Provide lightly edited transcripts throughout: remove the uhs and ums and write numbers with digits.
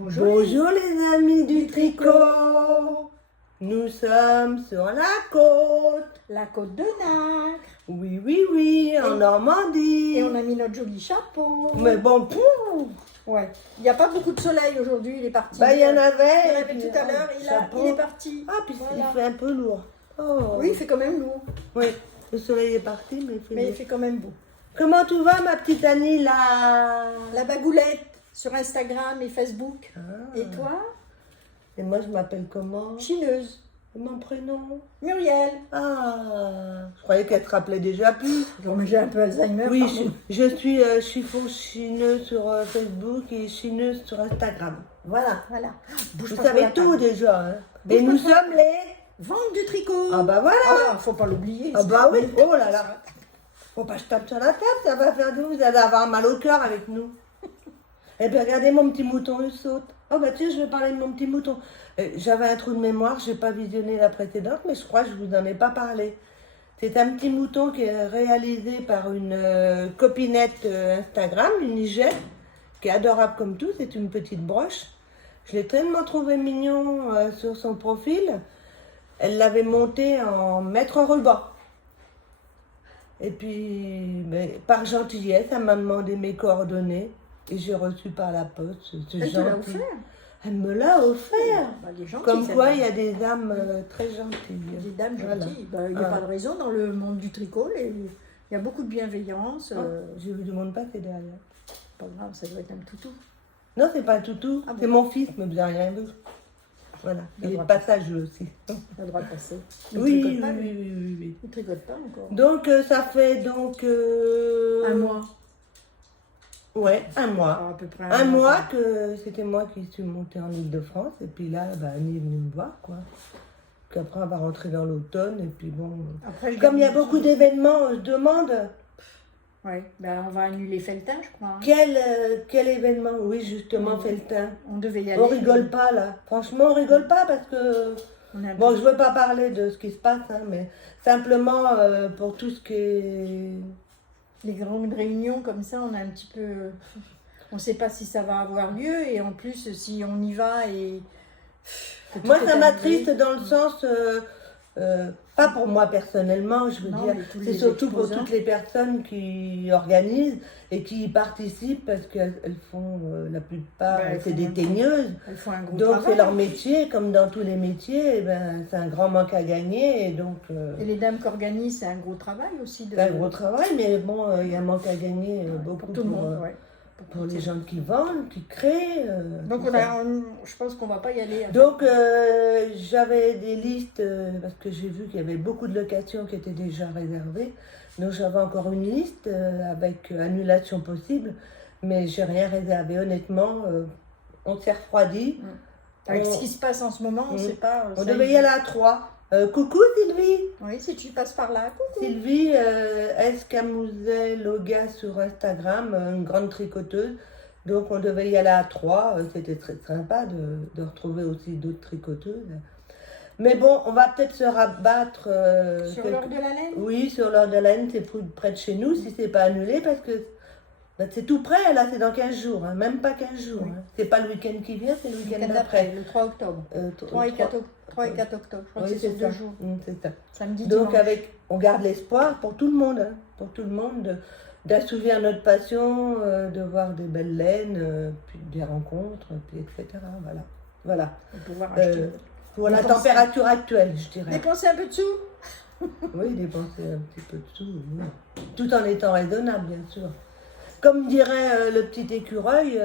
Bonjour les amis du tricot. Nous sommes sur la côte. La côte de Nacre. Oui, en Normandie. Et on a mis notre joli chapeau. Mais bon, pouf. Ouais. Il n'y a pas beaucoup de soleil aujourd'hui, il est parti. Bah, il y en avait. Il y en avait puis, tout à l'heure, il est parti. Ah, puis Voilà. il fait un peu lourd. Oh. Oui, il fait quand même lourd. Oui, le soleil est parti, mais il fait Mais il lourd. fait quand même beau. Comment tout va, ma petite Annie, là? La bagoulette sur Instagram et Facebook. Ah. Et toi? Et moi, je m'appelle comment? Chineuse. Mon prénom? Muriel. Ah, je croyais qu'elle te rappelait déjà plus. Non, mais j'ai un peu Alzheimer. Oui, pardon. je suis chiffon chineuse sur Facebook et chineuse sur Instagram. Voilà. Voilà. Bouge Vous pas trop savez la tout table. déjà. Hein. Bouge Et pas nous trop. sommes les... Vente du tricot. Ah bah voilà. Ah, faut pas l'oublier. Ah bah oui, oh là là. Faut pas que je tape sur la table, ça va faire de vous. Vous allez avoir mal au cœur avec nous. Eh bien, regardez mon petit mouton, il saute. Oh bah tiens, je vais parler de mon petit mouton. J'avais un trou de mémoire, je n'ai pas visionné la précédente, mais je crois que je vous en ai pas parlé. C'est un petit mouton qui est réalisé par une copinette Instagram, une Nigène, qui est adorable comme tout, c'est une petite broche. Je l'ai tellement trouvé mignon sur son profil. Elle l'avait monté en mètre ruban. Et puis, par gentillesse, elle m'a demandé mes coordonnées et j'ai reçu par la poste. C'est Elle te l'a gentil. offert. Elle me l'a offert. Bah, elle est gentille, Comme cette quoi, dame. il y a des âmes très gentilles. Des dames Voilà. gentilles. Bah, il n'y a pas de raison dans le monde du tricot. Il y a beaucoup de bienveillance. J'ai vu du monde passer derrière. Pas grave, ça doit être un toutou. Non, c'est pas un toutou. Ah bon? C'est mon fils, mais vous n'avez rien vu. Voilà. Il a Il est le droit de passageux aussi. Il a le droit de passer. Il Oui, tricote oui, pas, oui, lui. oui. Il tricote pas encore. Donc, ça fait donc... Un mois. Ouais, un mois. Ah, à peu près Un mois que c'était moi qui suis montée en Ile-de-France. Et puis là, Annie est venue me voir, quoi. Puis après, on va rentrer dans l'automne. Et puis bon... Après, je Comme il y a garde- beaucoup d'événements, je demande... Ouais, ben, on va annuler Feltin, je crois. Hein. Quel événement? Oui, justement, Mm. Feltin. On devait y aller. On rigole pas, là. Franchement, on rigole pas parce que... On est un Bon, peu- je veux pas parler de ce qui se passe, hein, mais simplement pour tout ce qui est... Les grandes réunions comme ça, on a un petit peu... On ne sait pas si ça va avoir lieu. Et en plus, si on y va et... que tout Moi, est ça annulé. m'attriste dans le sens... pas pour moi personnellement, je veux Non, dire, mais tous c'est les surtout pour exposants. toutes les personnes qui organisent et qui y participent parce qu'elles font la plupart, Ben, elles c'est font des un- teigneuses. Elles font un gros Donc c'est travail. leur métier, comme dans tous les métiers, eh ben, c'est un grand manque à gagner et donc Et les dames qui organisent, c'est un gros travail aussi. c'est un gros travail, mais bon, il y a un manque à gagner beaucoup pour tout le monde. Ouais. pour les gens qui vendent, qui créent. Donc tout ça. je pense qu'on va pas y aller. hein. Donc j'avais des listes parce que j'ai vu qu'il y avait beaucoup de locations qui étaient déjà réservées. Donc j'avais encore une liste avec annulation possible, mais j'ai rien réservé. Honnêtement, on s'est refroidi. Avec on- ce qui se passe en ce moment, on ne Mm. sait pas. On ça devait y aller à 3. Coucou Sylvie. Oui, si tu passes par là, coucou. Sylvie Escamouzel-Loga sur Instagram, une grande tricoteuse. Donc on devait y aller à 3. C'était très sympa de retrouver aussi d'autres tricoteuses. Mais bon, on va peut-être se rabattre Sur l'heure de la laine. oui, sur l'heure de laine, c'est plus près de chez nous si c'est pas annulé parce que c'est tout près, là, c'est dans 15 jours, hein, même pas 15 jours. Oui. Hein. C'est pas le week-end qui vient, c'est le week-end Week-end d'après. d'après, le 3 octobre. 3 et 4 octobre. Je crois Oui, que c'est sur ça. 2 jours. C'est ça. Samedi, Donc dimanche. on garde l'espoir pour tout le monde, hein, pour tout le monde, d'assouvir notre passion, de voir des belles laines, puis des rencontres, puis etc. Voilà. On va pouvoir acheter. Pour la Dépenser. température actuelle, je dirais. Dépenser un peu de sous. Oui, dépenser un petit peu de sous, oui. Tout en étant raisonnable, bien sûr. Comme dirait le petit écureuil,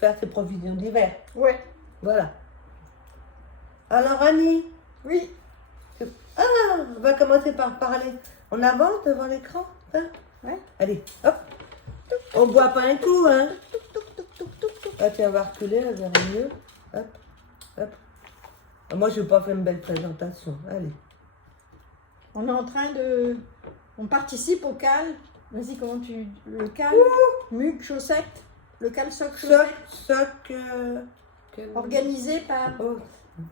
faire ses provisions d'hiver. Ouais. Voilà. Alors Annie, Oui. on va commencer par parler. On avance devant l'écran, hein? Ouais. Allez, hop. On boit pas un coup, hein? Ah tiens, on va reculer, on verra mieux. Hop, hop. Ah, moi, je n'ai pas fait une belle présentation. Allez. On est en train de... On participe au cal. Vas-y, comment tu... Le cal, mugue, chaussette. Le cal soc Soc, chaussette. soc. Organisé par Oh,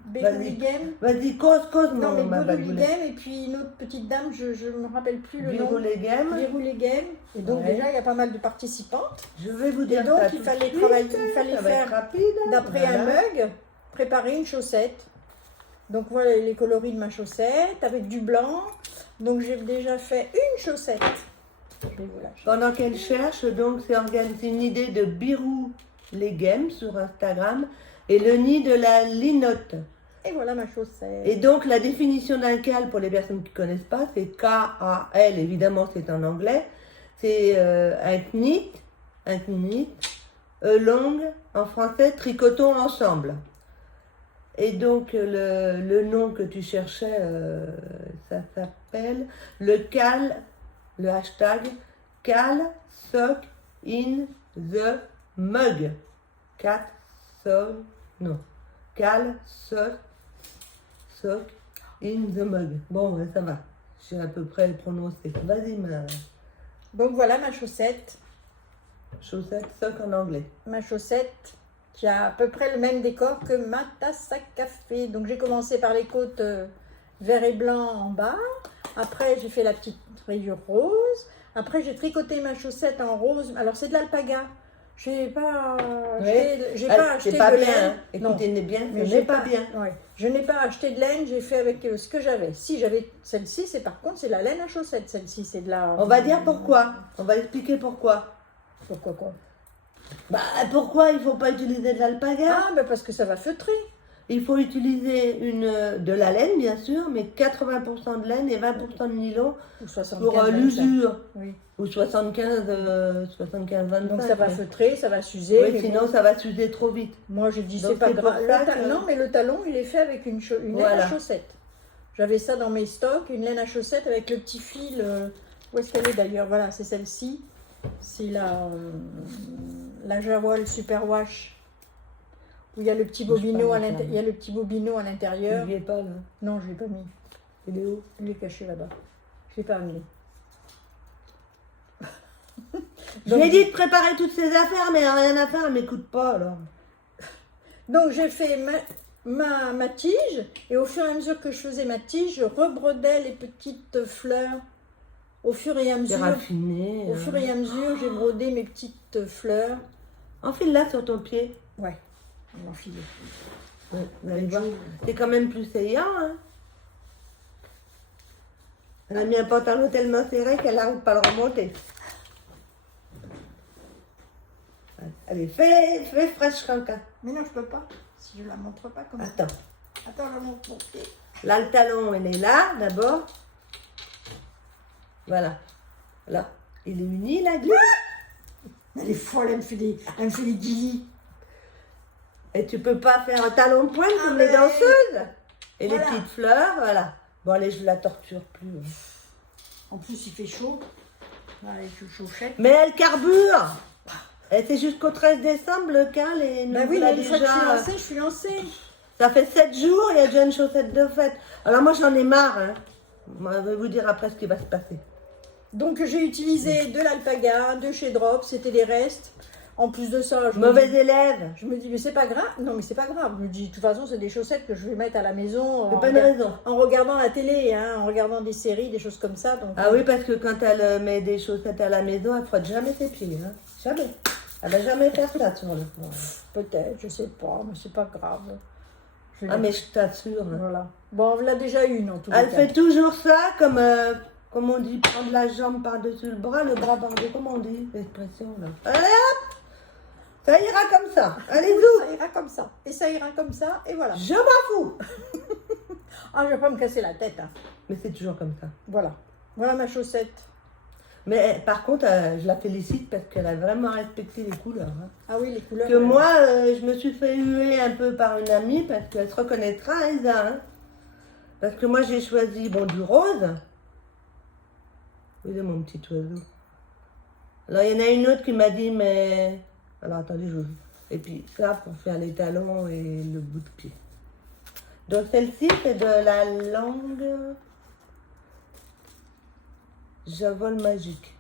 Béroulighem. Vas-y, cause, Non, mais ma bagoulette. Béroulighem et puis une autre petite dame, je ne me rappelle plus le nom. Béroulighem. Béroulighem. Et donc Ouais. déjà, il y a pas mal de participantes. Je vais vous Et dire donc, ça il tout fallait de suite. travailler, il fallait Ça va être faire, rapide. d'après un mug, préparer une chaussette. Donc voilà les coloris de ma chaussette avec du blanc. Donc j'ai déjà fait une chaussette. Je vais vous lâcher. Pendant qu'elle cherche, donc c'est une idée de Birou Leghem sur Instagram et le nid de la linotte. Et voilà ma chaussette. Et donc la définition d'un cal pour les personnes qui ne connaissent pas, c'est K-A-L, évidemment c'est en anglais. C'est un knit, long, en français, tricotons ensemble. Et donc le nom que tu cherchais, ça s'appelle le cal, le hashtag cal sock in the mug. Cat sock, non. Cal sock in the mug. Bon, ça va. J'ai à peu près prononcé. Vas-y, ma Donc voilà ma chaussette. chaussette, sock en anglais. Ma chaussette qui a à peu près le même décor que ma tasse à café. Donc j'ai commencé par les côtes vert et blanc en bas. Après j'ai fait la petite rayure rose. Après j'ai tricoté ma chaussette en rose. Alors c'est de l'alpaga. J'ai pas acheté C'est pas de bien. laine. Hein. Non. Écoutez bien, Mais ce j'ai n'est pas bien. Ouais. Je n'ai pas acheté de laine, j'ai fait avec ce que j'avais. Si j'avais celle-ci, c'est par contre c'est de la laine à chaussettes. Celle-ci c'est de la. On va dire pourquoi. On va expliquer pourquoi. Pourquoi quoi? Bah pourquoi il faut pas utiliser de l'alpaga? Ah ben parce que ça va feutrer. Il faut utiliser de la laine bien sûr, mais 80% de laine et 20% de nylon Ou 75. pour l'usure. Oui. Ou 75-25. Donc ça va feutrer, ça va s'user. Oui, mais sinon bon, ça va s'user trop vite. moi je dis Donc, c'est pas c'est pour grave. ça que- Non mais le talon il est fait avec une laine Voilà. à chaussettes. J'avais ça dans mes stocks, une laine à chaussettes avec le petit fil. Où est-ce qu'elle est d'ailleurs? Voilà, c'est celle-ci. C'est la Jawol Super Wash. Où il y a le petit Bouge pas, bobino à Nathalie. l'intérieur. Il y a le petit bobino à l'intérieur. N'oubliez pas là. Non, je l'ai pas mis. Il est où? Il est caché là-bas. Je l'ai pas amené. Je lui ai dit de préparer toutes ses affaires, mais elle n'a rien à faire, elle m'écoute pas alors. Donc j'ai fait ma tige et au fur et à mesure que je faisais ma tige, je rebrodais les petites fleurs. Au fur et à C'est mesure, raffiné. au fur et à mesure, j'ai brodé mes petites fleurs. Enfile-la sur ton pied. Ouais, on va enfiler. Ouais, vous allez voir. C'est quand même plus saillant. Hein. Elle a mis un pantalon tellement serré qu'elle n'arrive pas à le remonter. Allez, fais fraîche canca. Mais non, je peux pas. Si je la montre pas comme ça. Attends. Attends, je montre mon pied. Là, le talon, il est là, d'abord. Voilà. Là. Il est uni, la glisse. Elle est folle, elle me fait des guillis. Et tu peux pas faire un talon de pointe Ah, comme mais- les danseuses. Et Voilà. les petites fleurs, voilà. Bon, allez, je la torture plus. Hein. En plus, il fait chaud. Allez, je chauffette. Mais elle carbure. Et c'est jusqu'au 13 décembre, le cal. Et nous, Bah oui, là, mais une fois que je suis lancée, Ça fait 7 jours, il y a déjà une chaussette de fête. Alors moi, j'en ai marre. Hein. Moi, je vais vous dire après ce qui va se passer. Donc j'ai utilisé de l'alpaga, de chez Drop, c'était des restes. En plus de ça, Mauvais élève. je me dis, mais c'est pas grave. Non, mais c'est pas grave. Je me dis, de toute façon, c'est des chaussettes que je vais mettre à la maison C'est pas une raison. en regardant la télé, hein, en regardant des séries, des choses comme ça. Donc, Ah oui, parce que quand elle met des chaussettes à la maison, elle frotte jamais ses pieds. Hein. Jamais. Elle va jamais faire ça sur le fond. peut-être, je sais pas, mais c'est pas grave. Je vais Ah la- mais je t'assure. Hein. Voilà. Bon, on l'a déjà une en tout cas. Elle fait toujours ça comme on dit, prendre la jambe par-dessus le bras par-dessus, comment on dit l'expression là. Allez hop. Ça ira comme ça. Allez, zou. Ça ira comme ça. Et ça ira comme ça, et voilà. Je m'en fous. Ah, je vais pas me casser la tête. Hein. Mais c'est toujours comme ça. Voilà. Voilà ma chaussette. Mais par contre, je la félicite parce qu'elle a vraiment respecté les couleurs. Hein. Ah oui, les couleurs. Que moi, je me suis fait huer un peu par une amie parce qu'elle se reconnaîtra, Elsa. Hein. Parce que moi, j'ai choisi du rose. Oui, mon petit oiseau. Alors, il y en a une autre qui m'a dit, mais... Alors, attendez, je vous... Et puis, ça, pour faire les talons et le bout de pied. Donc, celle-ci, c'est de la langue... Javol magique.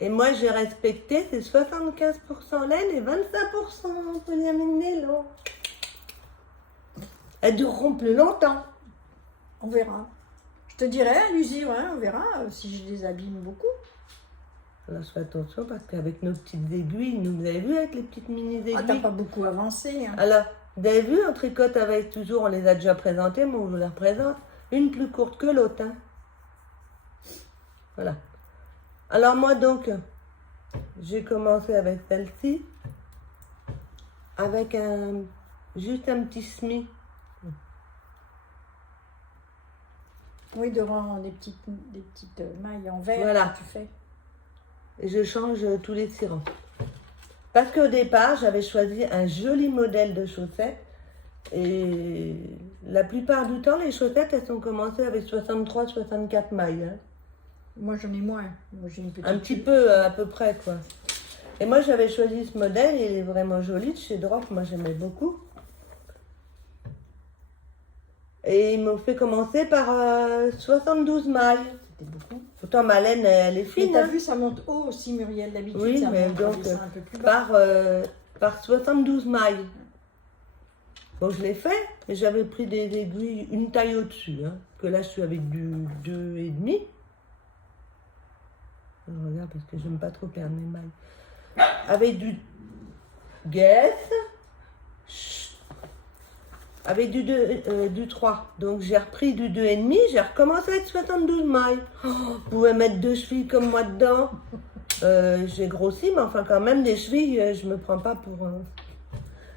Et moi, j'ai respecté, c'est 75% laine et 25% polyamide nylon. elles dureront plus longtemps. On verra. Je te dirai à l'usure, hein, on verra si je les abîme beaucoup. Alors je fais attention parce qu'avec nos petites aiguilles, vous avez vu avec les petites mini aiguilles. Ah, t'as pas beaucoup avancé. Hein. Alors, vous avez vu, on tricote avec toujours, on les a déjà présentées, mais on vous les représente. Une plus courte que l'autre. Hein. Voilà. Alors moi donc, j'ai commencé avec celle-ci, avec juste un petit semis. Oui, devant des petites mailles en verre Voilà. que tu fais. Et je change tous les tirants. Parce qu'au départ, j'avais choisi un joli modèle de chaussettes. Et la plupart du temps, les chaussettes, elles sont commencées avec 63-64 mailles. Hein. Moi, j'en ai moins. Moi, j'ai une petite... Un petit peu, à peu près, quoi. Et moi, j'avais choisi ce modèle. Il est vraiment joli de chez Drop. Moi, j'aimais beaucoup. Et ils m'ont fait commencer par 72 mailles. C'était beaucoup. Pourtant, ma laine, elle est Mais fine. t'as Hein. vu, ça monte haut aussi, Muriel. D'habitude, Oui, ça mais monte donc, un peu plus bas. par 72 mailles. Bon, je l'ai fait, mais j'avais pris des aiguilles, une taille au-dessus. Hein, que là, je suis avec du 2,5. Je regarde parce que j'aime pas trop perdre mes mailles. Avec du guess. Avec du 3. Donc j'ai repris du 2,5, j'ai recommencé avec 72 mailles. Oh, vous pouvez mettre 2 chevilles comme moi dedans. J'ai grossi, mais enfin quand même des chevilles, je me prends pas pour...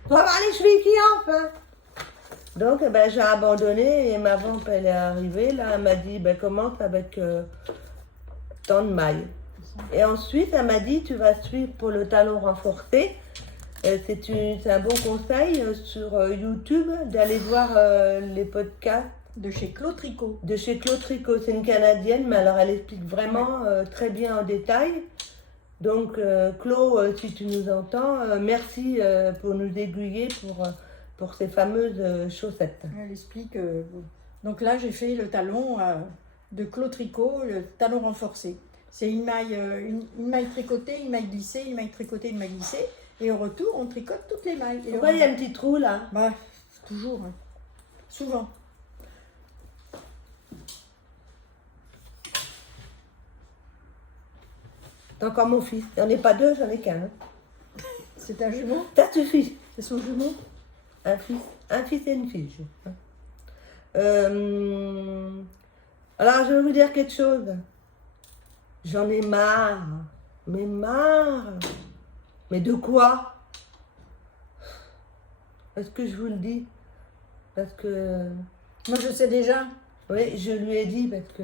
Pour avoir les chevilles qui enflent. Donc eh ben, j'ai abandonné et ma vampe elle est arrivée. Là elle m'a dit ben, commence avec tant de mailles. Et ensuite elle m'a dit tu vas suivre pour le talon renforcé. C'est un bon conseil sur YouTube d'aller voir les podcasts De chez Claude Tricot. de chez Claude Tricot. C'est une Canadienne, mais alors elle explique vraiment très bien en détail. Donc Claude, si tu nous entends, merci pour nous aiguiller pour ces fameuses chaussettes. Elle explique. Donc là, j'ai fait le talon de Claude Tricot, le talon renforcé. C'est une maille tricotée, une maille glissée, une maille tricotée, une maille glissée. Et au retour, on tricote toutes les mailles. Et Pourquoi il y a un petit trou là? Bah, toujours. Hein. Souvent. C'est encore mon fils. J'en ai pas deux, j'en ai qu'un. Hein. C'est un jumeau? Ça suffit. C'est son jumeau? Un fils et une fille. Alors, je vais vous dire quelque chose. J'en ai marre. Mais marre. Mais de quoi? Est-ce que je vous le dis? Parce que... Moi, je sais déjà. Oui, je lui ai dit parce que...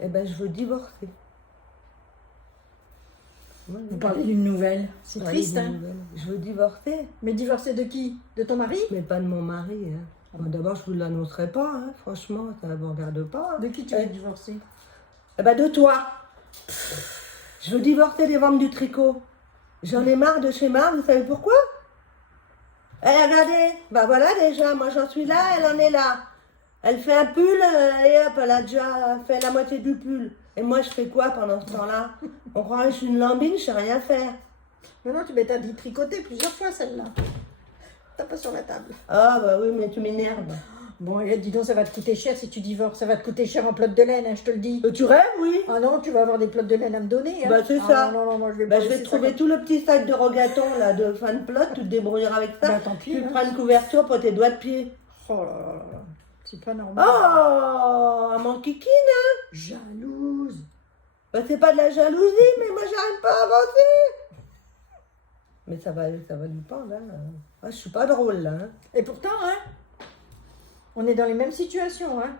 Eh ben, je veux divorcer. Vous parlez d'une nouvelle. C'est triste, hein? Je veux divorcer. Mais divorcer de qui? De ton mari? Mais pas de mon mari. Hein. Bon, d'abord, je ne vous l'annoncerai pas. Hein. Franchement, ça ne vous regarde pas. De qui tu veux divorcer? Eh ben, de toi. Je veux divorcer des ventes du tricot. J'en ai marre de chez Marc. Vous savez pourquoi? Eh, regardez. Bah voilà, déjà. Moi, j'en suis là. Elle en est là. Elle fait un pull et hop, elle a déjà fait la moitié du pull. Et moi, je fais quoi pendant ce temps-là? On croirait que je suis une lambine, je sais rien faire. Mais non, tu m'as dit tricoter plusieurs fois celle-là. T'as pas sur la table. Ah bah oui, mais tu m'énerves. Bon, et dis donc, ça va te coûter cher si tu divorces. Ça va te coûter cher en pelote de laine, hein, je te le dis. Tu rêves, oui? Ah non, tu vas avoir des pelotes de laine à me donner. Hein. Bah c'est ça. Non, non, moi je vais bah, pas je vais laisser te ça trouver comme- tout le petit sac de rogaton là, de fin de plot, tu te débrouilleras avec ça. Bah tant pis. Tu hein. prends une couverture pour tes doigts de pied. Oh là là là là. C'est pas normal. Oh, mon kikine. Jalouse. Bah c'est pas de la jalousie, mais moi j'arrive pas à avancer. Mais ça va lui pendre, hein. Ah, je suis pas drôle là. Hein. Et pourtant, hein, on est dans les mêmes situations, hein.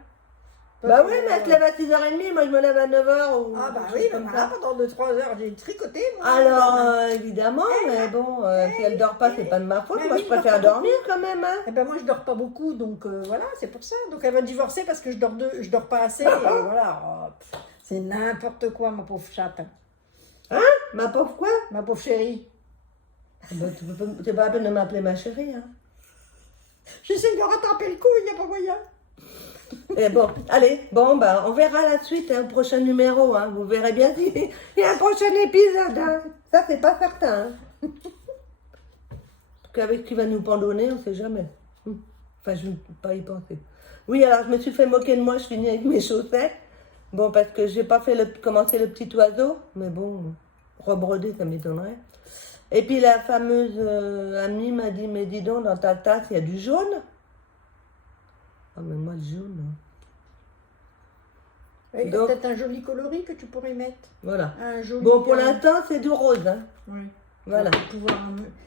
Bah oui, mais elle se lève à 6h30, moi je me lève à 9h ou... Ah bah quelque oui, chose mais comme voilà, ça. pendant 2-3 heures, j'ai tricoté, moi. Alors, évidemment, mais bon, si elle dort pas, c'est pas de ma faute. Mais Moi, oui, je préfère je dors pas dormir quand même, hein. Eh ben moi, je dors pas beaucoup, donc voilà, c'est pour ça. Donc elle va divorcer parce que je dors pas assez, et voilà. Oh, pff, c'est n'importe quoi, ma pauvre chatte. Ma pauvre quoi? Ma pauvre chérie. Bah, t'es pas la peine de m'appeler ma chérie, hein. J'essaie de rattraper le coup, il n'y a pas moyen. Et bon, allez, bon, bah, on verra la suite, hein, au prochain numéro, hein. Vous verrez bien s'il y a un prochain épisode, hein. Ça, c'est pas certain, hein. En tout cas, avec qui va nous pendonner, on sait jamais. Enfin, je ne peux pas y penser. Oui, alors je me suis fait moquer de moi, je finis avec mes chaussettes. Bon, parce que j'ai pas fait commencer le petit oiseau, mais bon, rebroder, ça m'étonnerait. Et puis la fameuse amie m'a dit, mais dis donc, dans ta tasse, il y a du jaune. Ah, mais moi, le jaune, hein. Il y a Donc, peut-être un joli coloris que tu pourrais mettre. voilà. Un joli, Bon, pour l'instant, c'est du rose, hein. Oui. Voilà. Pour pouvoir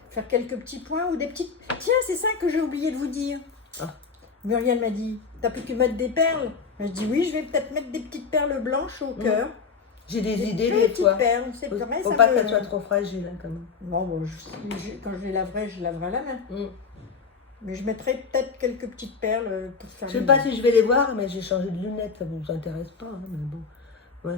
faire quelques petits points ou des petites... Tiens, c'est ça que j'ai oublié de vous dire. Ah. Muriel m'a dit, t'as plus que mettre des perles. Je dis oui, je vais peut-être mettre des petites perles blanches au cœur. J'ai des idées des petites fois. perles, c'est Faut, vrai, faut ça pas me... que ça soit trop fragile, hein, quand même. Bon, quand je les laverai à la main. Mais je mettrai peut-être quelques petites perles pour faire... Je sais pas si je vais les voir, mais j'ai changé de lunettes, ça vous intéresse pas, hein, mais bon. Ouais,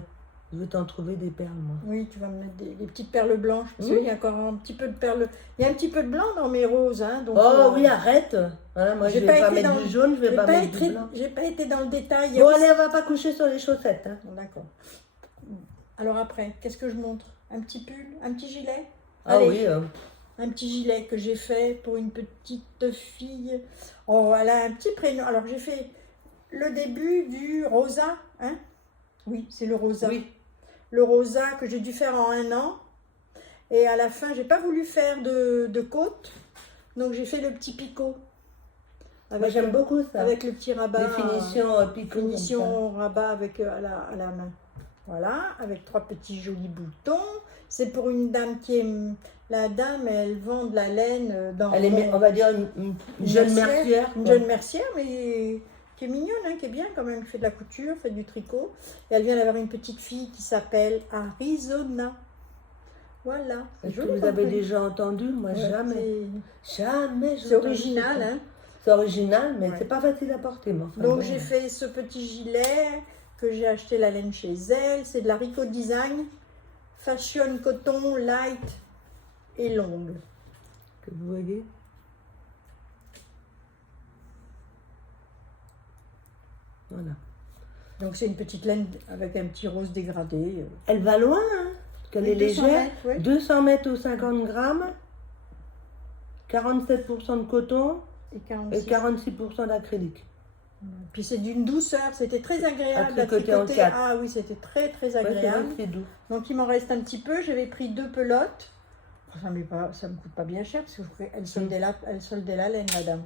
je vais t'en trouver des perles, moi. Oui, tu vas me mettre des petites perles blanches, parce qu'il y a encore un petit peu de perles... Il y a un petit peu de blanc dans mes roses, hein, donc... Oh oui, arrête, hein, moi je vais pas mettre du jaune, je vais pas mettre du blanc. J'ai pas été dans le détail. Bon, allez, on va pas coucher sur les chaussettes, hein. Bon, d'accord. Alors après, qu'est-ce que je montre? Un petit pull, un petit gilet? Ah Allez. oui, Un petit gilet que j'ai fait pour une petite fille. Oh, elle a un petit prénom. Alors, j'ai fait le début du rosa. Hein? Oui, c'est le rosa. oui. Le rosa que j'ai dû faire en 1 an. Et à la fin, j'ai pas voulu faire de côte. Donc, j'ai fait le petit picot. Moi, j'aime beaucoup ça. Avec le petit rabat. Les finitions picot. Finition rabat avec, à la main. Voilà, avec 3 petits jolis boutons. C'est pour une dame qui est... La dame, elle vend de la laine dans... Elle est, on va dire, une jeune mercière. Une jeune mercière, mais qui est mignonne, hein, qui est bien quand même. Elle fait de la couture, fait du tricot. Et elle vient d'avoir une petite fille qui s'appelle Arizona. Voilà. Est-ce que vous avez déjà entendu? Moi, jamais. Jamais. C'est original, hein. C'est original, mais c'est pas facile à porter, moi. Enfin, donc, bon. j'ai fait ce petit gilet que j'ai acheté la laine chez elle. C'est de la Rico Design. Fashion coton light et longue. Que vous voyez. Voilà. Donc c'est une petite laine avec un petit rose dégradé. Elle va loin, hein, parce qu'elle est 200 légère. mètres, oui. 200 mètres ou 50 grammes, 47% de coton Et et 46% d'acrylique. Puis c'est d'une douceur, c'était très agréable À à tricoter en tricoter. 4. Ah oui, c'était très Ouais, c'est vrai agréable. que c'est doux. Donc il m'en reste un petit peu, j'avais pris 2 pelotes. Ça me coûte pas bien cher parce qu'elle soldait la laine, madame.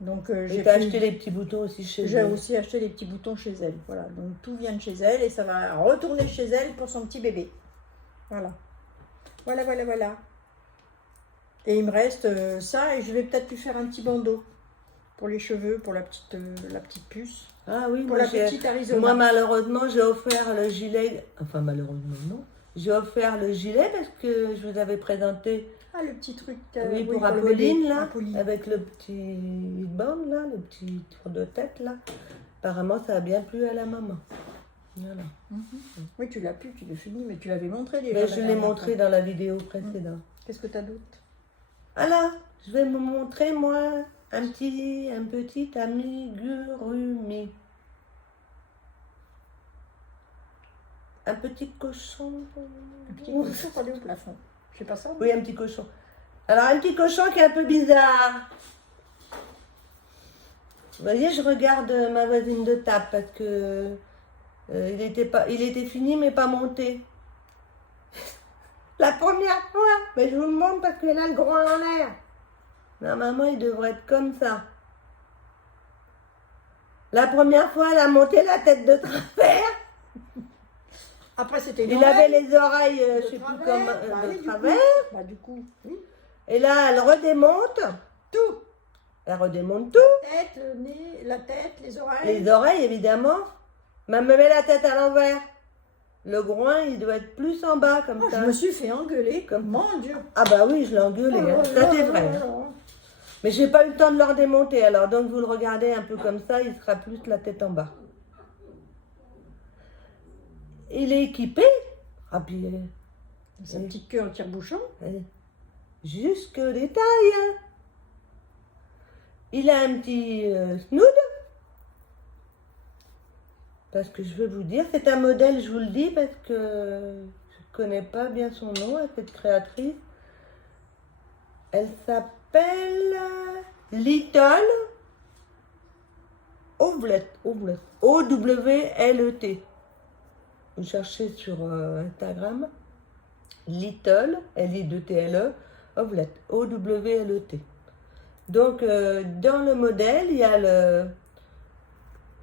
Donc J'ai acheté les petits boutons aussi chez j'ai elle. aussi acheté les petits boutons chez elle. Voilà, donc tout vient de chez elle et ça va retourner chez elle pour son petit bébé. Voilà. Voilà. Et il me reste ça et je vais peut-être lui faire un petit bandeau pour les cheveux, pour la petite puce. Ah oui, Pour la petite Arizona. Moi, malheureusement, j'ai offert le gilet. Enfin, malheureusement, non. J'ai offert le gilet parce que je vous avais présenté. Ah, le petit truc. Oui, pour le Apolline, bébé. là. Apolline. Avec le petit band, là, le petit tour de tête, là. Apparemment, ça a bien plu à la maman. Voilà. Oui, tu l'as pu, tu l'as fini, mais tu l'avais montré déjà. Mais je l'ai montré dans la vidéo précédente. Qu'est-ce que tu as d'autre? Alors, je vais vous montrer, moi, un petit amigurumi. Un petit cochon. Un petit cochon collé au plafond. Je sais pas ça. Oui, un petit cochon. Alors, un petit cochon qui est un peu bizarre. Vous voyez, je regarde ma voisine de table parce que il était fini mais pas monté. La première fois, mais je vous le montre parce qu'elle a le groin en l'air. Normalement, il devrait être comme ça. La première fois, elle a monté la tête de travers. Après, c'était Il avait les oreilles, je sais plus comment, oui, de du travers. coup. Bah, du coup, oui. Et là, elle redémonte. Tout. Elle redémonte tout. Tête, le nez, la tête, les oreilles. Les oreilles, évidemment. Mais elle me met la tête à l'envers. Le groin, il doit être plus en bas, comme Oh, ça. je me suis fait engueuler. Comme- Mon Dieu. Ah bah oui, je l'ai engueulé. Hein. Ça, c'est vrai. Hein. Mais j'ai pas eu le temps de le redémonter. Alors, donc, vous le regardez un peu comme ça, il sera plus la tête en bas. Il est équipé. Ah, puis, C'est un petit cœur tire-bouchon. jusqu'au détail. Hein. Il a un petit snood. Parce que je veux vous dire, c'est un modèle, je vous le dis, parce que je ne connais pas bien son nom, cette créatrice. Elle s'appelle Little. Owlet, O-W-L-E-T. Vous cherchez sur Instagram, Little, L-I-2-T-L-E, Owlet, O-W-L-E-T. Donc, dans le modèle, il y a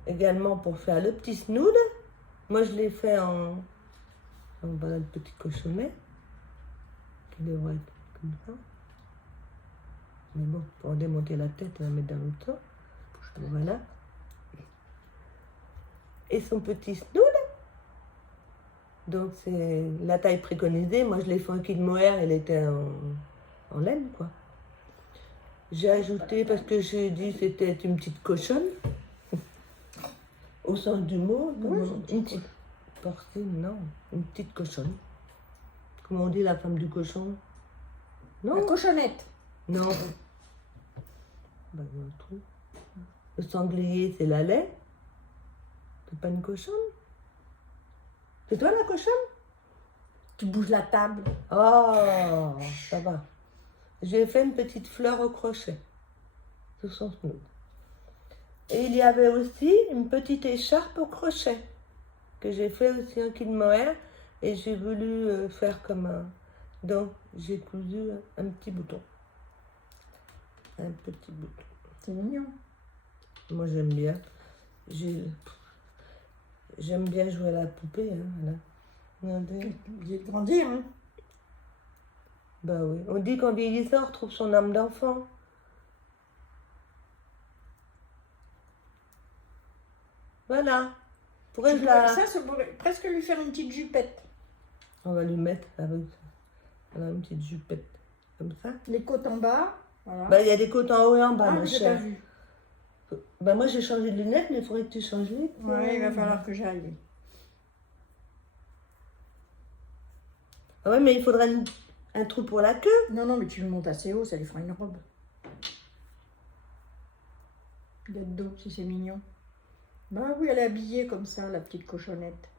également pour faire le petit snood. Moi, je l'ai fait voilà le petit cochonnet, qui devrait être comme ça. Mais bon, pour démonter la tête, on va mettre dans l'autre sens. Voilà. Et son petit snood. Donc, c'est la taille préconisée. Moi, je l'ai fait en kid mohair, elle était en laine, quoi. J'ai ajouté, parce que j'ai dit que c'était une petite cochonne, au sens du mot, une petite porcine, non, une petite cochonne. Comment on dit la femme du cochon? Non. La cochonnette. Non. Ben, il y a un truc. Le sanglier, c'est la lait. C'est pas une cochonne? C'est toi la cochonne? Tu bouges la table. Oh, ça va. J'ai fait une petite fleur au crochet sur son snood. Et il y avait aussi une petite écharpe au crochet que j'ai fait aussi en kid mohair et j'ai voulu faire comme un... Donc j'ai cousu un petit bouton. Un petit bouton. C'est mignon. Moi j'aime bien. J'aime bien jouer à la poupée. Hein, voilà. Regardez. Obligé de grandir, hein. Bah oui. On dit qu'en vieillissant, on retrouve son âme d'enfant. Voilà. Pourrais-je Ça pourrait presque lui faire une petite jupette. On va lui mettre avec voilà, une petite jupette. Comme ça. Les côtes en bas. Voilà. Bah, il y a des côtes en haut et en bas, Ah, ma j'ai chère. pas vu. Bah, moi, j'ai changé de lunettes, mais il faudrait que tu changes les tiennes. Ouais, il va falloir que j'aille. Ah ouais, mais il faudrait un trou pour la queue. Non, non, mais tu le montes assez haut, ça lui fera une robe. D'être si c'est mignon. Bah oui, elle est habillée comme ça, la petite cochonnette.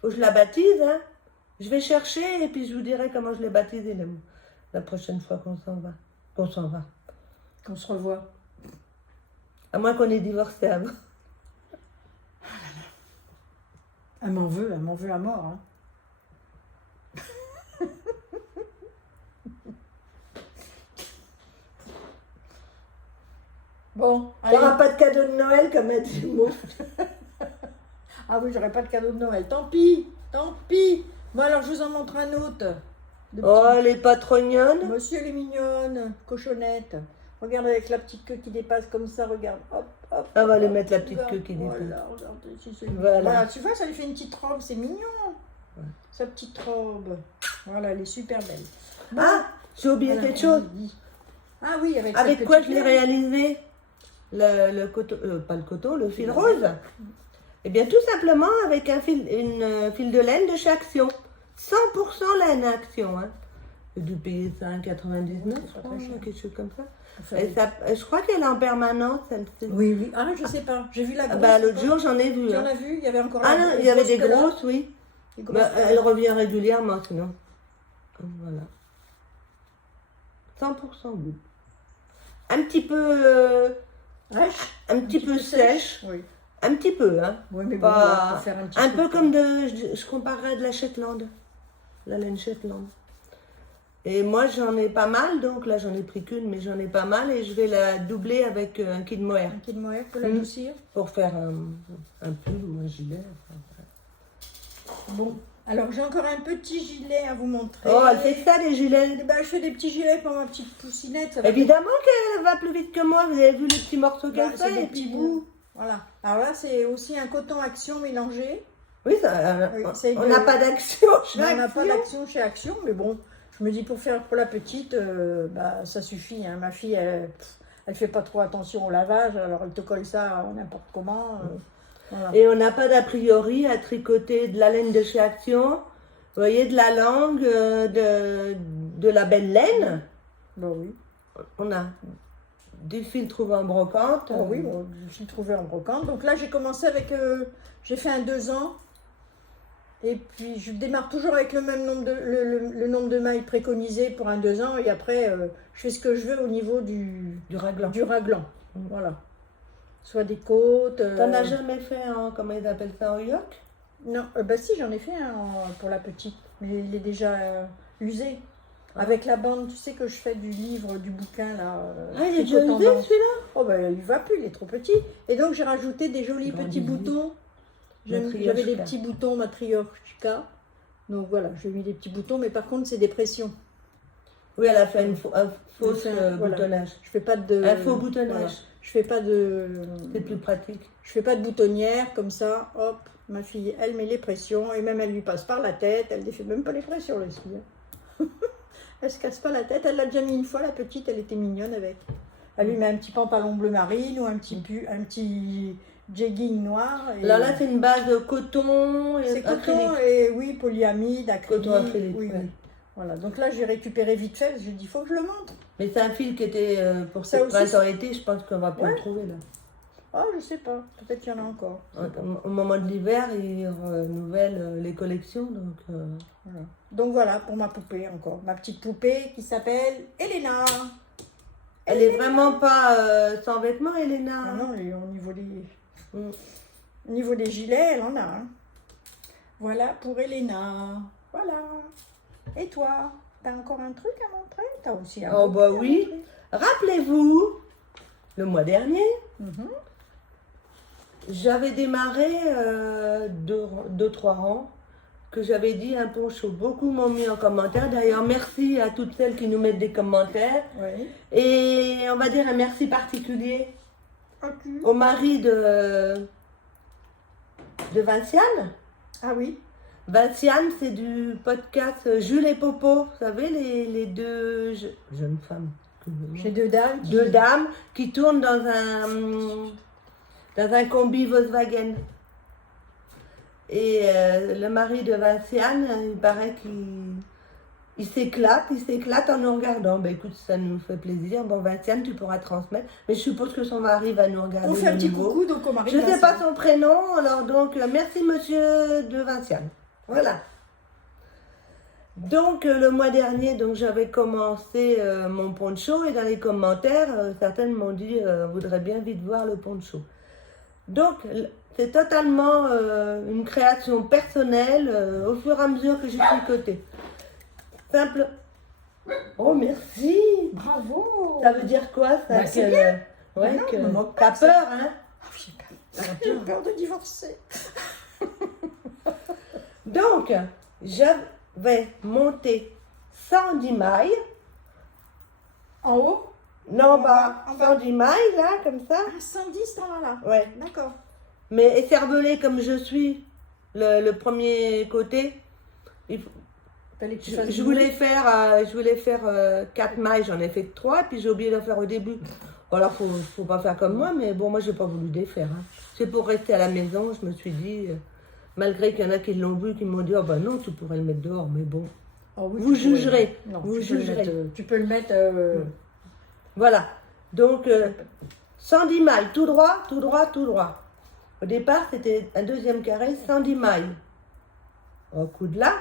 Faut que je la baptise, hein. Je vais chercher et puis je vous dirai comment je l'ai baptisée la prochaine fois qu'on s'en va. Qu'on s'en va. Qu'on se revoit. À moins qu'on ait divorcé avant. Elle m'en veut à mort. Hein. Bon, Tu allez. n'auras pas de cadeau de Noël comme a dit Mo. Ah oui, j'aurais pas de cadeau de Noël. Tant pis, tant pis. Bon, alors je vous en montre un autre. Oh, elle est pas trop mignonne. Monsieur, elle est mignonne, cochonnette. Regarde avec la petite queue qui dépasse comme ça, regarde. Hop, hop. On va lui hop, mettre la petite regarde. queue qui dépasse. Voilà, regardez, si c'est Voilà. Voilà, tu vois, ça lui fait une petite robe, c'est mignon. Ouais. Sa petite robe. Voilà, elle est super belle. Bon, Ah, j'ai oublié voilà, quelque chose. dis. Ah oui, avec Avec cette quoi petite je l'ai fleur. réalisé? Le coton, pas le coton, le fil rose. Eh bien, tout simplement avec une fil de laine de chez Action. 100% laine Action. Hein. J'ai dû payer ça à 1,99, C'est pas très cher. quelque chose comme ça. Enfin, Et ça. Je crois qu'elle est en permanence, celle-ci. oui, oui. Ah, je sais pas. J'ai vu la Ah grosse. bah, l'autre jour, j'en ai vu. Tu Hein. en as vu? Il y avait encore Ah la- non, les il y avait des que là. grosses, oui. Les grosses Bah, que là. elle revient régulièrement, sinon. Voilà. 100% goût. Un petit peu... Rêche. un petit peu sèche. Oui. Un petit peu, hein. Oui, mais bon, Pas- là, faut faire un petit Un truc, peu quoi. comme je comparerais de la Shetland. La laine Shetland. Et moi, j'en ai pas mal, donc là, j'en ai pris qu'une, mais j'en ai pas mal, et je vais la doubler avec un kid mohair Un kid mohair pour l'adoucir. pour faire un pull ou un gilet. Enfin, voilà. Bon, alors j'ai encore un petit gilet à vous montrer. Oh, elle fait ça, les gilets. Eh ben, je fais des petits gilets pour ma petite poussinette. Ça va Évidemment qu'elle va plus vite que moi, vous avez vu les petits morceaux Bah, qu'elle c'est fait, des et petits puis bouts. Voilà. Alors là, c'est aussi un coton Action mélangé. Oui, ça, Oui, c'est on de- n'a pas d'action chez Mais on n'a pas Action. d'action chez Action, mais bon, je me dis pour faire pour la petite, bah, ça suffit. Hein. Ma fille, elle fait pas trop attention au lavage, alors elle te colle ça n'importe comment. Voilà. Et on n'a pas d'a priori à tricoter de la laine de chez Action, vous voyez, de la langue, de la belle laine. Bah oui. On a du fil trouvé en brocante. Ah oui, bon, je suis trouvée en brocante. Donc là, j'ai commencé avec, j'ai fait un 2 ans. Et puis, je démarre toujours avec le même nombre le nombre de mailles préconisé pour un 2 ans. Et après, je fais ce que je veux au niveau du Du raglan. raglan. Voilà. soit des côtes. T'en as jamais fait en, comment ils appellent ça, en yoke? Non, bah si, j'en ai fait un pour la petite, mais il est déjà usé. Avec la bande, tu sais que je fais du livre, du bouquin là. Ah, il est déjà usé celui-là? Oh ben il va plus, il est trop petit. Et donc j'ai rajouté des jolis petits boutons. J'avais des petits boutons Matryoshka. Donc voilà, j'ai mis des petits boutons, mais par contre c'est des pressions. Oui, elle a fait un faux voilà. boutonnage. Je fais pas de. Un faux boutonnage. Voilà. Je fais pas de. C'est plus pratique. Je fais pas de boutonnière comme ça, hop. Ma fille, elle met les pressions et même elle lui passe par la tête. Elle ne fait même pas les pressions, les filles. Elle se casse pas la tête. Elle l'a déjà mis une fois, la petite, elle était mignonne avec. Elle lui met un petit pantalon bleu marine ou un petit jegging noir. Et... Alors là, c'est une base de coton et c'est coton acrylique. et oui, polyamide, acrylique. Coton acrylique, oui, ouais. oui. Voilà, donc là j'ai récupéré vite fait, j'ai dit il faut que je le montre. Mais c'est un fil qui était pour Ça cette aussi, printemps-été, je pense qu'on va plus le trouver là. Ah, je sais pas, peut-être qu'il y en a encore. Au moment de l'hiver, ils renouvellent les collections. Voilà. Donc voilà pour ma poupée encore. Ma petite poupée qui s'appelle Elena. Elle est vraiment pas sans vêtements, Elena. Ah non, au niveau des gilets, elle en a. Hein. Voilà pour Elena. Voilà. Et toi, t'as encore un truc à montrer? T'as aussi un Oh bah oui. montrer. Rappelez-vous, le mois dernier, j'avais démarré 2-3 rangs que j'avais dit un poncho. Beaucoup m'ont mis en commentaire. D'ailleurs, merci à toutes celles qui nous mettent des commentaires. Oui. Et on va dire un merci particulier au mari de Vinciane. Ah oui. Vinciane, c'est du podcast Jules et Popo. Vous savez, les deux jeunes femmes. J'ai deux dames. Deux dames qui tournent dans un combi Volkswagen. Et le mari de Vinciane, il paraît qu'il s'éclate en nous regardant. Ben écoute, ça nous fait plaisir. Bon, Vinciane, tu pourras transmettre. Mais je suppose que son mari va nous regarder. On fait un petit nouveau. coucou donc au mari. Je ne sais pas son prénom, alors donc merci monsieur de Vinciane. Voilà. Donc le mois dernier, donc j'avais commencé mon poncho et dans les commentaires, certaines m'ont dit voudrait bien vite voir le poncho. Donc c'est totalement une création personnelle au fur et à mesure que j'ai tricoté. Simple. Oh merci. Bravo. Ça veut dire quoi ça? Ben, c'est bien. Ouais, non, que... me moque pas, T'as peur, hein? J'ai peur de divorcer. Donc, j'avais monté 110 mailles. En haut? Non, En bas. 110 mailles, là, comme ça. Ah, 110 dans là. Ouais. D'accord. Mais écervelée comme je suis, le premier côté, je voulais faire 4 mailles, j'en ai fait que 3, puis j'ai oublié d'en faire au début. Voilà, faut pas faire comme moi, mais bon, moi, j'ai pas voulu défaire. Hein. C'est pour rester à la maison, je me suis dit... Malgré qu'il y en a qui l'ont vu, qui m'ont dit « Oh ben non, tu pourrais le mettre dehors, mais bon. Oh oui, vous jugerez. Non, vous jugerez. Tu peux le mettre... Voilà. Donc, 110 mailles, tout droit, tout droit, tout droit. Au départ, c'était un deuxième carré, 110 mailles. Au coup de là,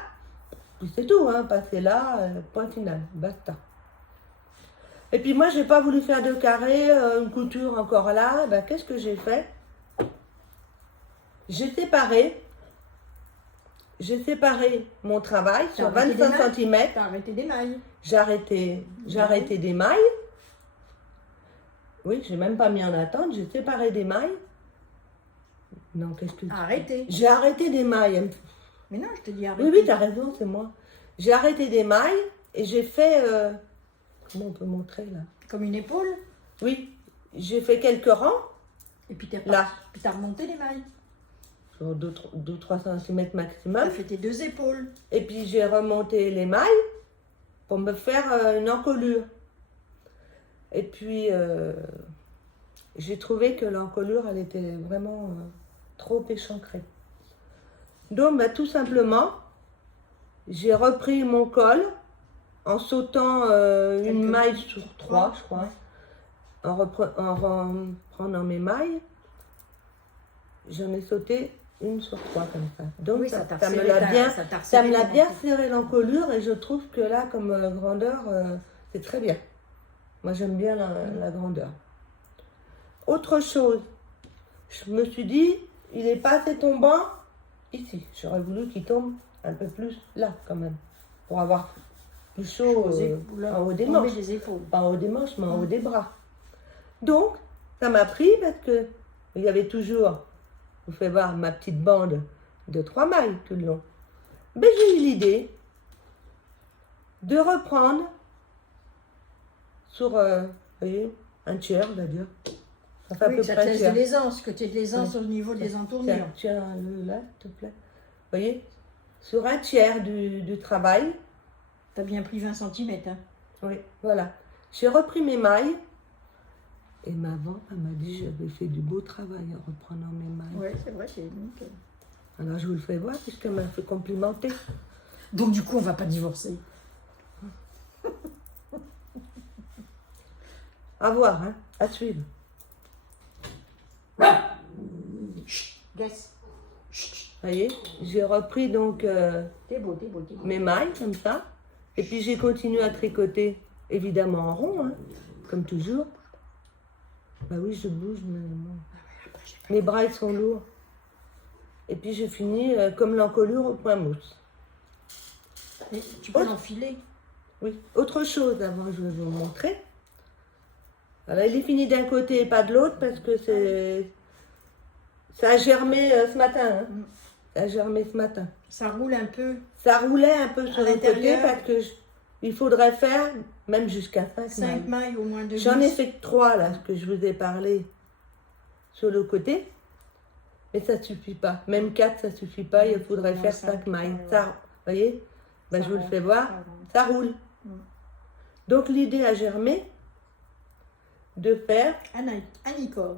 puis c'est tout, hein, passer là, point final, basta. Et puis moi, j'ai pas voulu faire de carré, une couture encore là. Ben, qu'est-ce que j'ai fait? J'ai séparé mon travail sur 25 cm. T'as arrêté des mailles. J'ai arrêté des mailles. Oui, j'ai même pas mis en attente. J'ai séparé des mailles. Non, qu'est-ce que tu... Arrêté. J'ai arrêté des mailles. Mais non, je te dis arrêté. Oui, oui, t'as raison, c'est moi. J'ai arrêté des mailles et j'ai fait... Comment on peut montrer là? Comme une épaule. Oui, j'ai fait quelques rangs. Et puis là. Puis t'as remonté les mailles. Sur 2-3 cm maximum. T'as fait tes 2 épaules. Et puis j'ai remonté les mailles pour me faire une encolure. Et puis j'ai trouvé que l'encolure, elle était vraiment trop échancrée. Donc bah, tout simplement, j'ai repris mon col en sautant une maille sur 3, je crois. En reprenant mes mailles, j'en ai sauté une sur 3 comme ça. Donc oui, ça me l'a bien serré l'encolure et je trouve que là, comme grandeur, c'est très bien. Moi, j'aime bien la grandeur. Autre chose, je me suis dit, il n'est pas assez tombant ici. J'aurais voulu qu'il tombe un peu plus là, quand même, pour avoir plus chaud en haut des manches. Pas en haut des manches, mais en haut des bras. Donc, ça m'a pris parce que il y avait toujours, je vous fais voir ma petite bande de 3 mailles tout le long. Ben, j'ai eu l'idée de reprendre sur vous voyez, un tiers, on va dire. Ça fait à Oui, peu ça près te un laisse tiers. de l'aisance, que tu aies de l'aisance au niveau des entournures. Tiens-le là, s'il te plaît. Vous voyez, sur un tiers du travail. Tu as bien pris 20 cm. Hein. Oui, voilà. J'ai repris mes mailles. Et ma maman, elle m'a dit que j'avais fait du beau travail en reprenant mes mailles. Oui, c'est vrai, c'est nickel. Alors je vous le fais voir puisqu'elle m'a fait complimenter. Donc du coup, on va pas divorcer. À voir, hein, à suivre. Chut, Guess. Vous voyez, j'ai repris donc T'es beau, t'es beau, t'es beau. mes mailles comme ça. Et puis j'ai continué à tricoter, évidemment en rond, hein, comme toujours. Bah oui, je bouge, mais bon. Mes bras ils sont lourds. Et puis j'ai fini comme l'encolure au point mousse. Et tu peux l'enfiler. Oui, autre chose avant, je vais vous montrer. Alors il est fini d'un côté et pas de l'autre parce que ça a germé ce matin. Hein. Ça a germé ce matin. Ça roule un peu. Ça roulait un peu sur le côté l'intérieur. parce que il faudrait faire même jusqu'à 5 5 mailles. mailles au moins de J'en ai vis. fait que 3 là, ce que je vous ai parlé sur le côté. Mais ça ne suffit pas. Même 4, ça ne suffit pas. Il faudrait Non, faire 5, 5 mailles. ouais. Ça, vous voyez ben, Ça je vous le rentre, fais voir. ça rentre. Ça roule. Donc l'idée a germé de faire, Un i-cord.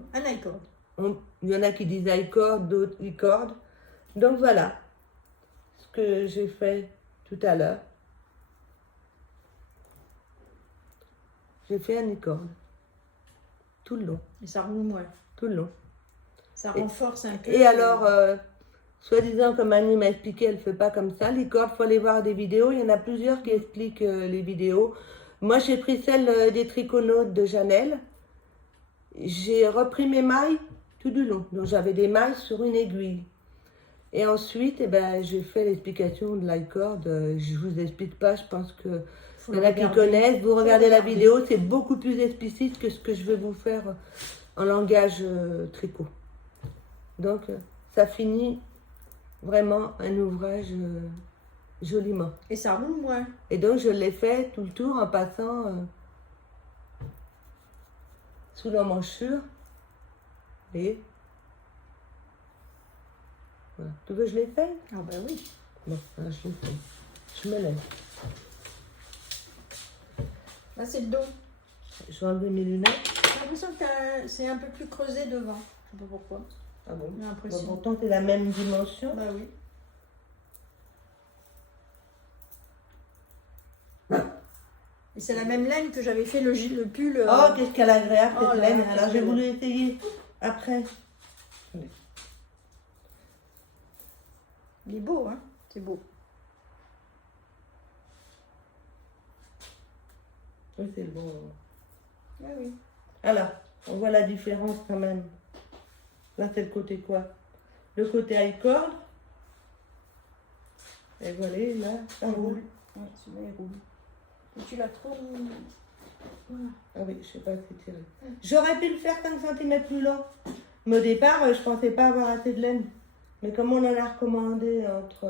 il y en a qui disent i-cord, d'autres i-cord. Donc voilà ce que j'ai fait tout à l'heure. J'ai fait un i-cord. Tout le long, Et ça roule moins. tout le long. Ça renforce un peu. Et alors, soi-disant, comme Annie m'a expliqué, elle ne fait pas comme ça. Les cordes, il faut aller voir des vidéos. Il y en a plusieurs qui expliquent les vidéos. Moi, j'ai pris celle des triconautes de Janelle. J'ai repris mes mailles tout du long. Donc, j'avais des mailles sur une aiguille. Et ensuite, eh ben, j'ai fait l'explication de l'i-cord. Je ne vous explique pas, je pense que il y en a qui connaissent. Vous regardez la vidéo, c'est beaucoup plus explicite que ce que je vais vous faire en langage tricot. Donc, ça finit vraiment un ouvrage joliment. Et ça roule moins. Et donc, je l'ai fait tout le tour en passant sous l'emmanchure. Vous voyez? Voilà. Tu veux que je l'ai fait? Ah ben oui. Bon, alors je l'ai fait. Je me lève. Là, c'est le dos. Je vais enlever mes lunettes. J'ai l'impression que c'est un peu plus creusé devant. Je sais pas pourquoi. Ah bon? J'ai l'impression. Bon, pourtant, c'est la même dimension. Bah oui. Et c'est la même laine que j'avais fait le pull. Oh, qu'est-ce qu'elle est agréable, Oh cette là laine. là, Alors, j'ai c'est voulu essayer après. Il est beau, hein. C'est beau. Oui, c'est bon. Ah oui. Alors, on voit la différence quand même. Là, c'est le côté quoi? Le côté i-cord. Et voilà, là, ça roule. Ouais, celui-là, il roule. Et tu l'as trop. Ah oui, je sais pas si tiré. J'aurais pu le faire 5 cm plus long. Mais au départ, je pensais pas avoir assez de laine. Mais comme on en a recommandé entre...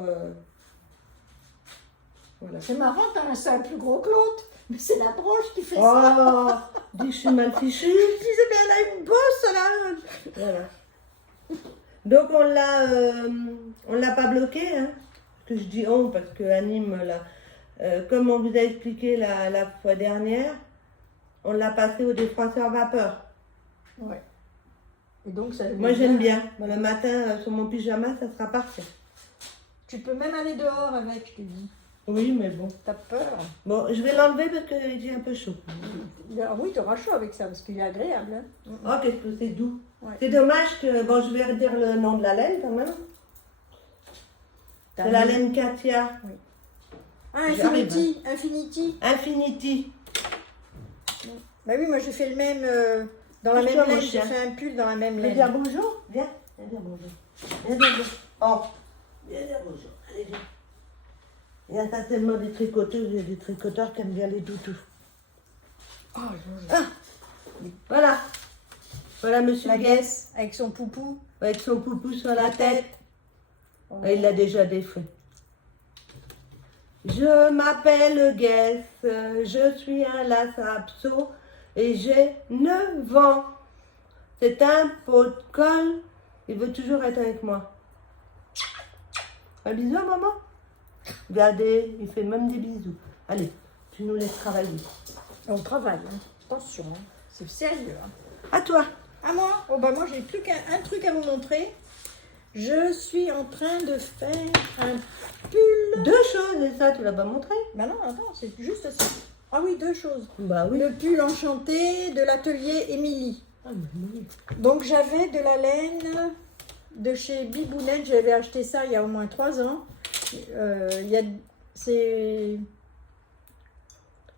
voilà. C'est marrant, t'en as ça un plus gros que l'autre. Mais c'est la broche qui fait ça. Oh, dis je suis mal fichue. Je disais, mais elle a une bosse là. Voilà. Donc on l'a pas bloqué, hein. Que je dis on parce que Annie me l'a... comme on vous a expliqué la fois dernière, on l'a passé au défroisseur vapeur. Ouais. Et donc ça. Moi j'aime bien. Bon, le matin sur mon pyjama, ça sera parfait. Tu peux même aller dehors avec, je te dis. Oui, mais bon. T'as peur. Bon, je vais l'enlever parce que j'ai un peu chaud. Ah oui, t'auras chaud avec ça parce qu'il est agréable. Hein. Oh, qu'est-ce que c'est doux. Ouais. C'est dommage que... Bon, je vais redire le nom de la laine quand même. C'est la laine Katia. Ah, Infinity. Infinity. Infinity. Bah oui, moi j'ai fait le même Dans la même Touche-toi, mon laine, j'ai chien. fait un pull dans la même Tu veux laine. dire bonjour? Viens, viens dire bonjour. Viens dire bonjour. Oh, viens dire bonjour. Allez, viens. Il y a certainement des tricoteuses et des tricoteurs qui aiment bien les toutous. Oh, Ah, voilà. Voilà monsieur la Guess, Guess avec son poupou. avec son poupou sur la tête. Oh. Ah, il l'a déjà défait. Je m'appelle Guess, je suis un Lhasa-Apso et j'ai 9 ans. C'est un pot de colle, il veut toujours être avec moi. Un bisou à maman? Regardez, il fait même des bisous. Allez, tu nous laisses travailler. On travaille, hein. Attention, hein. C'est sérieux. Hein. À toi. À moi? Oh bah moi j'ai plus qu'un truc à vous montrer. Je suis en train de faire un pull. 2 choses, et ça, tu l'as pas montré? Bah non, attends, c'est juste ça. Ah oui, 2 choses. Bah oui. Le pull enchanté de l'atelier Émilie. Ah, mais oui. Donc j'avais de la laine de chez Bibounette. J'avais acheté ça il y a au moins 3 ans.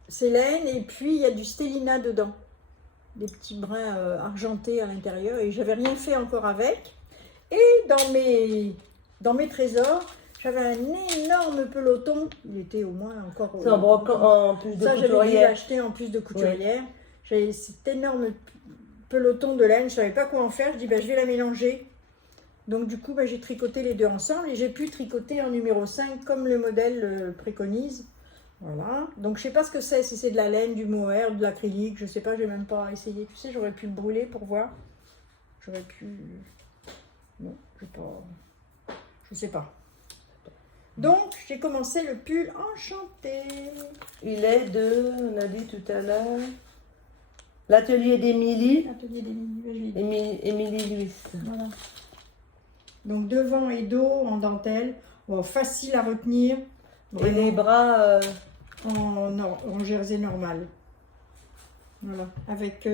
C'est laine et puis il y a du stélina dedans. Des petits brins argentés à l'intérieur. Et j'avais rien fait encore avec. Et dans mes trésors, j'avais un énorme peloton. Il était au moins encore... C'est en brocant, en plus de ça, j'avais dû couturière. l'acheter en plus de couturière. J'avais cet énorme peloton de laine. Je ne savais pas quoi en faire. Je dis, ben, je vais la mélanger. Donc, du coup, ben, j'ai tricoté les deux ensemble. Et j'ai pu tricoter en numéro 5 comme le modèle le préconise. Voilà. Donc, je ne sais pas ce que c'est. Si c'est de la laine, du mohair, de l'acrylique. Je ne sais pas. Je n'ai même pas essayé. Tu sais, j'aurais pu le brûler pour voir. J'aurais pu... Non, je ne sais pas. Donc, j'ai commencé le pull enchanté. Il est de, on a dit tout à l'heure, l'atelier d'Émilie. Atelier d'Émilie. Émilie Luis. Voilà. Donc, devant et dos en dentelle. Bon, facile à retenir. Et les bras, En jersey normal. Voilà. Avec,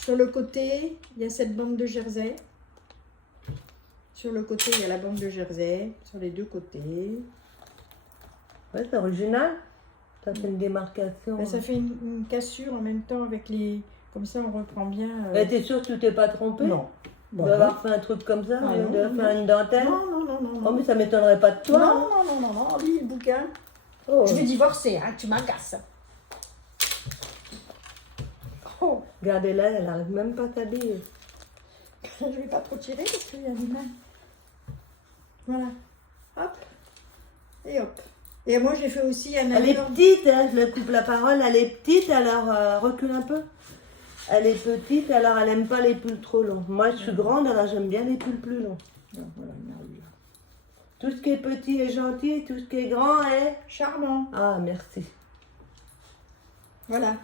sur le côté, il y a cette bande de jersey. Sur le côté, il y a la bande de jersey. Sur les deux côtés. ouais, c'est original. Ça fait une démarcation. Ben, ça fait une cassure en même temps avec les... Comme ça, on reprend bien. T'es sûre que tu t'es pas trompée? Non. Tu Bon, dois avoir fait un truc comme ça, Ah, tu non, dois non, faire une dentelle. non. Oh, mais ça m'étonnerait pas de toi. Non, non, non, non, lis le bouquin. Oh. Je vais divorcer, hein, tu m'agaces. Oh, Regardez-la, elle n'arrive même pas à s'habiller. je vais pas trop tirer parce qu'il y a des mains. Voilà. Hop. Et hop. Et moi, j'ai fait aussi un Elle est allure. petite, hein, je le coupe la parole, elle est petite, alors recule un peu. Elle est petite, alors elle aime pas les pulls trop longs. Moi, je suis grande, alors j'aime bien les pulls plus longs. Voilà, une allure. Tout ce qui est petit est gentil, tout ce qui est grand est... Charmant. Ah, merci. Voilà.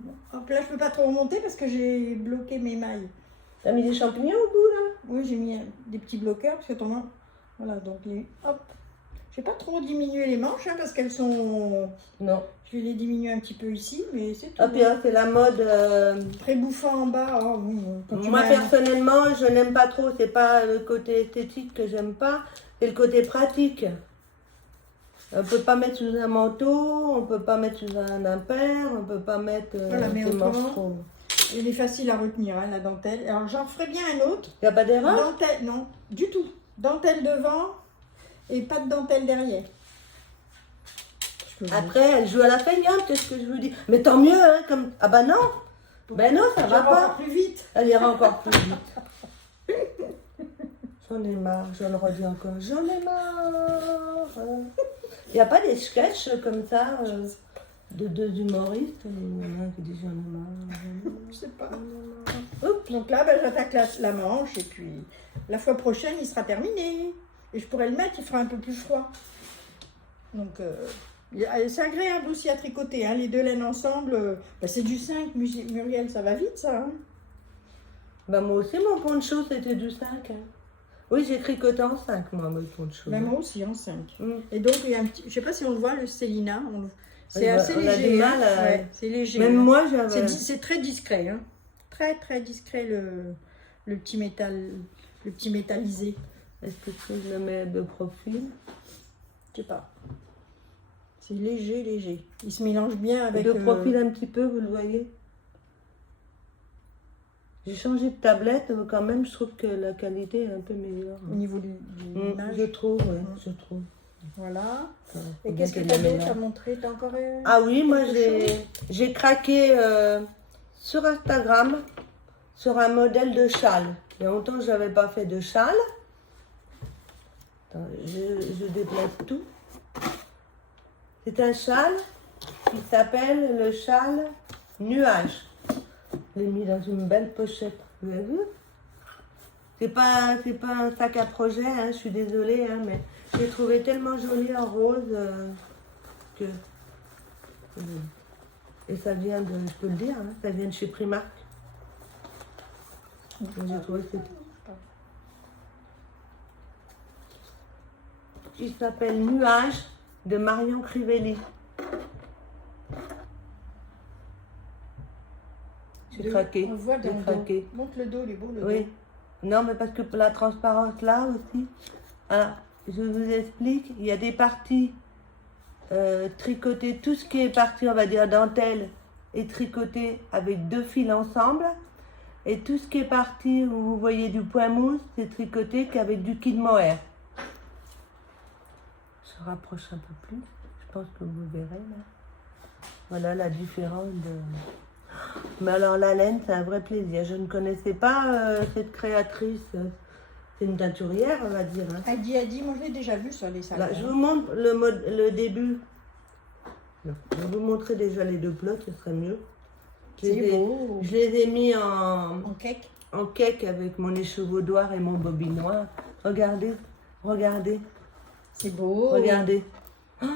Bon. Hop, là, je peux pas trop remonter parce que j'ai bloqué mes mailles. T'as mis des champignons au bout, là? Oui, j'ai mis des petits bloqueurs parce que ton... Voilà, donc hop. Je vais pas trop diminuer les manches hein, parce qu'elles sont... Non. Je vais les diminuer un petit peu ici, mais c'est tout. Ah, puis hein, c'est la mode... Très bouffant en bas. Oh, oui, quand tu Moi, mets personnellement, je n'aime pas trop. C'est pas le côté esthétique que j'aime pas, c'est le côté pratique. On peut pas mettre sous un manteau, on peut pas mettre sous un impair, on peut pas mettre Voilà, mais des manches autrement- trop. Elle est facile à retenir, hein, la dentelle. Alors, j'en ferai bien un autre. Y a pas d'erreur? Dentelle, non, du tout. Dentelle devant et pas de dentelle derrière. Je peux vous- Après, elle joue à la feignante, c'est ce que je vous dis. Mais tant mieux, hein, comme... Ah bah non. Ben non, ça va J'en vais pas. encore plus vite. Elle ira encore plus vite. J'en ai marre, je le redis encore. J'en ai marre. Il n'y a pas des sketchs comme ça de deux humoristes? Il y en a un qui dit j'en ai marre. Je sais pas. Oups. Donc là, ben, j'attaque la manche et puis la fois prochaine, il sera terminé. Et je pourrais le mettre, il fera un peu plus froid. Donc, c'est agréable aussi à tricoter. Hein, les deux laines ensemble, ben, c'est du 5, Muriel, ça va vite ça. Hein. Bah moi aussi, mon poncho, c'était du 5. Hein. Oui, j'ai tricoté en 5, moi, mon poncho. Ben, moi aussi en 5. Mm. Et donc, il y a un petit, je sais pas si on le voit, le Stélina. C'est Oui, assez on a léger. du mal hein. à- Ouais, c'est léger. Même hein. moi, j'avais... C'est très discret. Hein. Très, très discret le petit métal, le petit métallisé. Est-ce que je le mets de profil? Je sais pas. C'est léger, léger. Il se mélange bien avec... De profil un petit peu, vous le voyez? J'ai changé de tablette, mais quand même, je trouve que la qualité est un peu meilleure. Au niveau de l'image. Je trouve, oui, je trouve. Voilà. Ouais, Et faut qu'est-ce que bien tu as qu'elle est d'autre à meilleure. montrer? T'as encore Ah oui, moi quelque chose j'ai craqué sur Instagram sur un modèle de châle. Il y a longtemps que je n'avais pas fait de châle. Attends, je déplace tout. C'est un châle qui s'appelle le châle Nuage. Je l'ai mis dans une belle pochette. Vous avez vu? C'est pas un sac à projet, hein, je suis désolée, hein, mais j'ai trouvé tellement joli en rose que... Et ça vient de, je peux le dire, hein, ça vient de chez Primark. J'ai trouvé que il s'appelle Nuage de Marion Crivelli. J'ai craqué. On voit J'ai dans le craqué. dos. Montre le dos, il est beau le Oui. dos. Non, mais parce que pour la transparence là aussi. Alors, je vous explique, il y a des parties tricotées, tout ce qui est partie, on va dire, dentelle est tricoté avec 2 fils ensemble. Et tout ce qui est parti où vous voyez du point mousse, c'est tricoté qu'avec du kid mohair. Je rapproche un peu plus, je pense que vous verrez là. Voilà la différence de... Mais alors la laine, c'est un vrai plaisir. Je ne connaissais pas cette créatrice. C'est une teinturière, on va dire. Hein. Adi, moi je l'ai déjà vu sur les salles. Là, je vous montre le début. Non, je vais vous montrer déjà les 2 plots, ce serait mieux. C'est beau. Je les ai mis En cake. en cake avec mon échevaudoir et mon bobinoir. Regardez, regardez, C'est beau. regardez. Oh,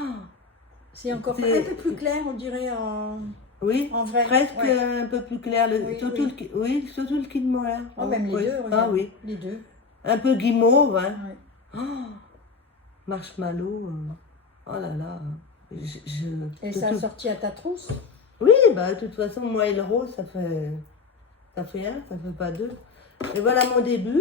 C'est encore c'est- un peu plus clair, on dirait en... oui, En vrai, presque ouais. un peu plus clair. Oui, surtout, oui. Oui, surtout le kid mohair. Oh, même les Oui. deux, regarde. Ah oui, Les deux. un peu guimauve. Hein. Ouais. Oh, marshmallow. Oh là là. Et ça a sorti à ta trousse. Oui, bah de toute façon, moi et le rose, ça fait un, ça fait pas 2. Et voilà mon début.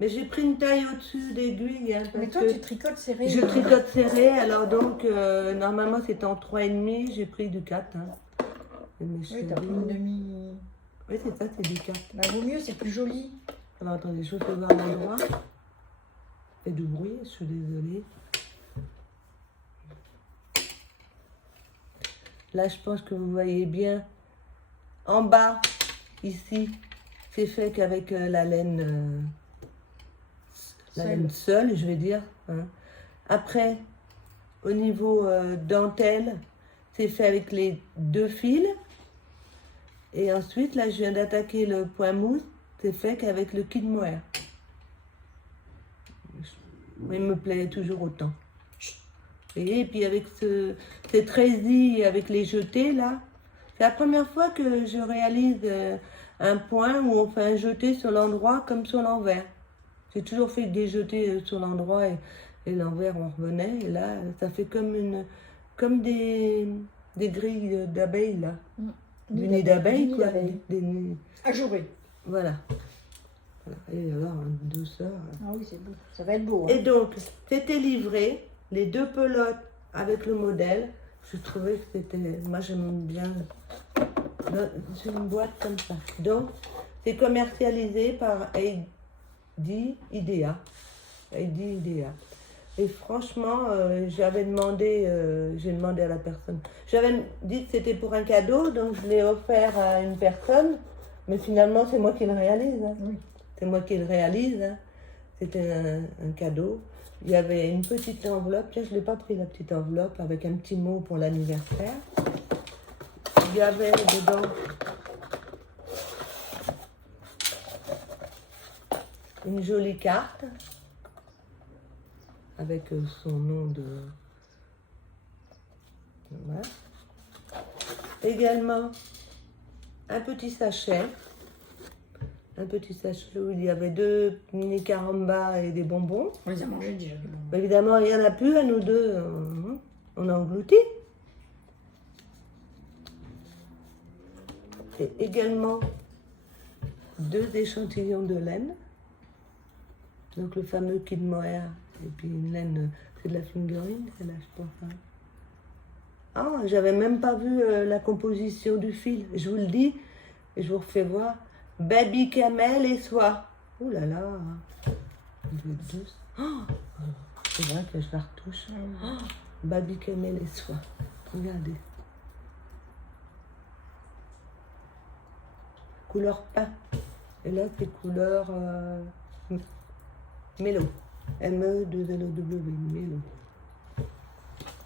Mais j'ai pris une taille au-dessus d'aiguille. Hein, Mais parce toi, que tu tricotes serré. je tricote serré, alors donc normalement c'était en 3,5, j'ai pris du 4. Hein. Et mes Oui, cheveux- t'as pris une demi... Oui, c'est ça, c'est du 4. Bah, vaut mieux, c'est plus joli. Alors attendez, je fais voir l'endroit. Ça fait du bruit, je suis désolée. Là, je pense que vous voyez bien. En bas, ici, c'est fait qu'avec la laine seule, je vais dire. Hein. Après, au niveau dentelle, c'est fait avec les 2 fils. Et ensuite, là, je viens d'attaquer le point mousse. C'est fait qu'avec le kid mohair. Il me plaît toujours autant. Et puis avec cette résille, avec les jetés là, c'est la première fois que je réalise un point où on fait un jeté sur l'endroit comme sur l'envers. J'ai toujours fait des jetés sur l'endroit et l'envers on revenait. Et là, ça fait comme des grilles d'abeilles là. Du nid d'abeille quoi. Ajouré. Voilà. Et alors, en douceur. Ah oui, c'est beau. Ça va être beau. Hein. Et donc, c'était livré, les 2 pelotes avec le modèle. Je trouvais que c'était... Moi, j'aime bien... C'est une boîte comme ça. Donc, c'est commercialisé par Heidi Idea. Heidi Idea. Et franchement, j'avais demandé... j'ai demandé à la personne. J'avais dit que c'était pour un cadeau, donc je l'ai offert à une personne. Mais finalement, c'est moi qui le réalise. Hein. Oui. C'est moi qui le réalise. Hein. C'était un cadeau. Il y avait une petite enveloppe. Tiens, je ne l'ai pas pris, la petite enveloppe, avec un petit mot pour l'anniversaire. Il y avait dedans une jolie carte avec son nom de... Voilà. Également, un petit sachet. Un petit sachet où il y avait 2 mini carambas et des bonbons. On les a mangés déjà. Les bonbons. Évidemment, il n'y en a plus à nous deux. On a englouti. Et également 2 échantillons de laine. Donc le fameux kid mohair. Et puis une laine, c'est de la fingering, celle-là, je pense. Hein. Ah, j'avais même pas vu la composition du fil. Je vous le dis, Et je vous refais voir. Baby camel et soie. Ouh là là. Elle doit être douce. Oh, c'est vrai que je la retouche. Oh, baby camel et soie. Regardez. Couleur pain. Et là, c'est couleur mélo. M-E-2-L-O-W. Mélo.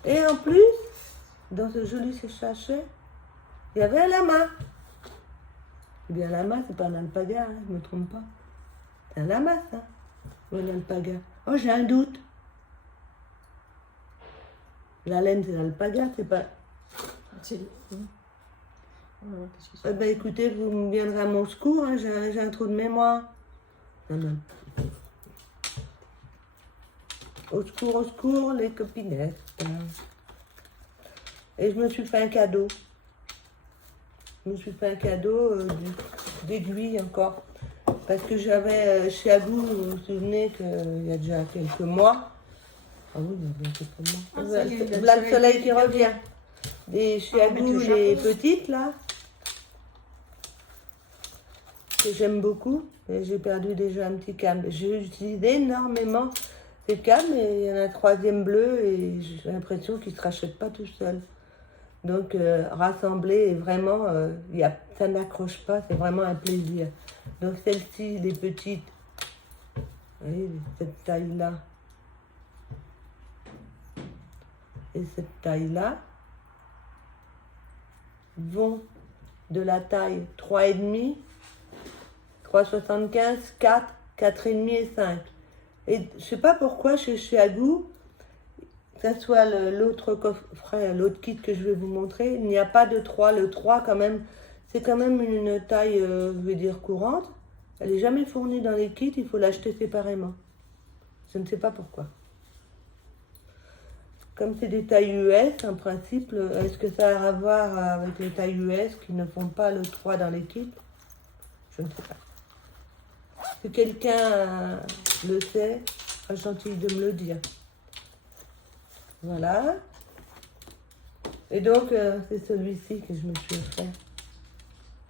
Et en plus, dans ce joli sachet, il y avait un lama. Eh bien, un lama, c'est pas un alpaga, hein, je ne me trompe pas. C'est un lama, ça. Ou un alpaga. Oh, j'ai un doute. La laine, c'est l'alpaga, c'est pas... C'est... Eh ben, écoutez, vous me viendrez à mon secours, hein, j'ai un trou de mémoire. Non, non. Au secours, les copinettes. Et je me suis fait un cadeau. Je me suis fait un cadeau d'aiguilles encore. Parce que j'avais chez Agou, vous vous souvenez qu'il y a déjà quelques mois. Ah oui, il y a bien quelques mois. Ah, ça y est, Voilà le soleil qui revient. Chez Agou, les petites là. Que j'aime beaucoup. Et j'ai perdu déjà un petit câble. J'ai utilisé énormément ces câbles, et il y en a un troisième bleu et j'ai l'impression qu'il ne se rachète pas tout seul. Donc rassembler est vraiment, ça n'accroche pas, c'est vraiment un plaisir. Donc celle-ci, les petites, vous voyez, cette taille-là et cette taille-là vont de la taille 3,5, 3,75, 4, 4,5 et 5. Et je ne sais pas pourquoi chez Agou, que ce soit l'autre coffret, l'autre kit que je vais vous montrer, il n'y a pas de 3. Le 3, quand même, c'est quand même une taille, je vais dire, courante. Elle n'est jamais fournie dans les kits, il faut l'acheter séparément. Je ne sais pas pourquoi. Comme c'est des tailles US, en principe, est-ce que ça a à voir avec les tailles US qui ne font pas le 3 dans les kits? Je ne sais pas. Si quelqu'un le sait, sera gentil de me le dire. Voilà. Et donc, c'est celui-ci que je me suis offert,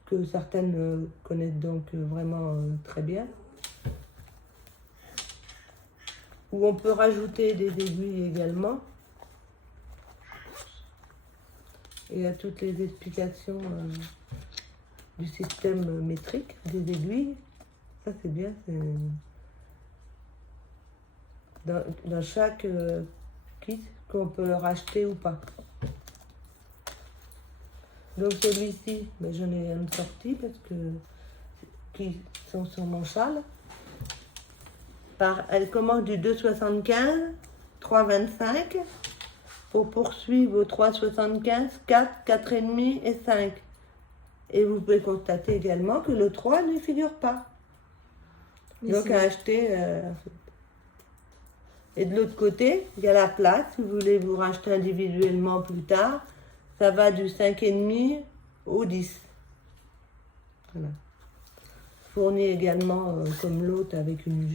que certaines connaissent donc vraiment très bien. Où on peut rajouter des aiguilles également. Et il y a toutes les explications du système métrique des aiguilles. Ça, c'est bien. Dans chaque kit qu'on peut racheter ou pas. Donc celui-ci, ben, j'en ai une sortie parce que qui sont sur mon châle. Elle commence du 2,75, 3,25 pour poursuivre au 3,75, 4, 4,5 et 5. Et vous pouvez constater également que le 3 ne figure pas. Donc à acheter. Et de l'autre côté, il y a la place, si vous voulez vous racheter individuellement plus tard. Ça va du 5,5 au 10. Voilà. Fourni également comme l'autre avec une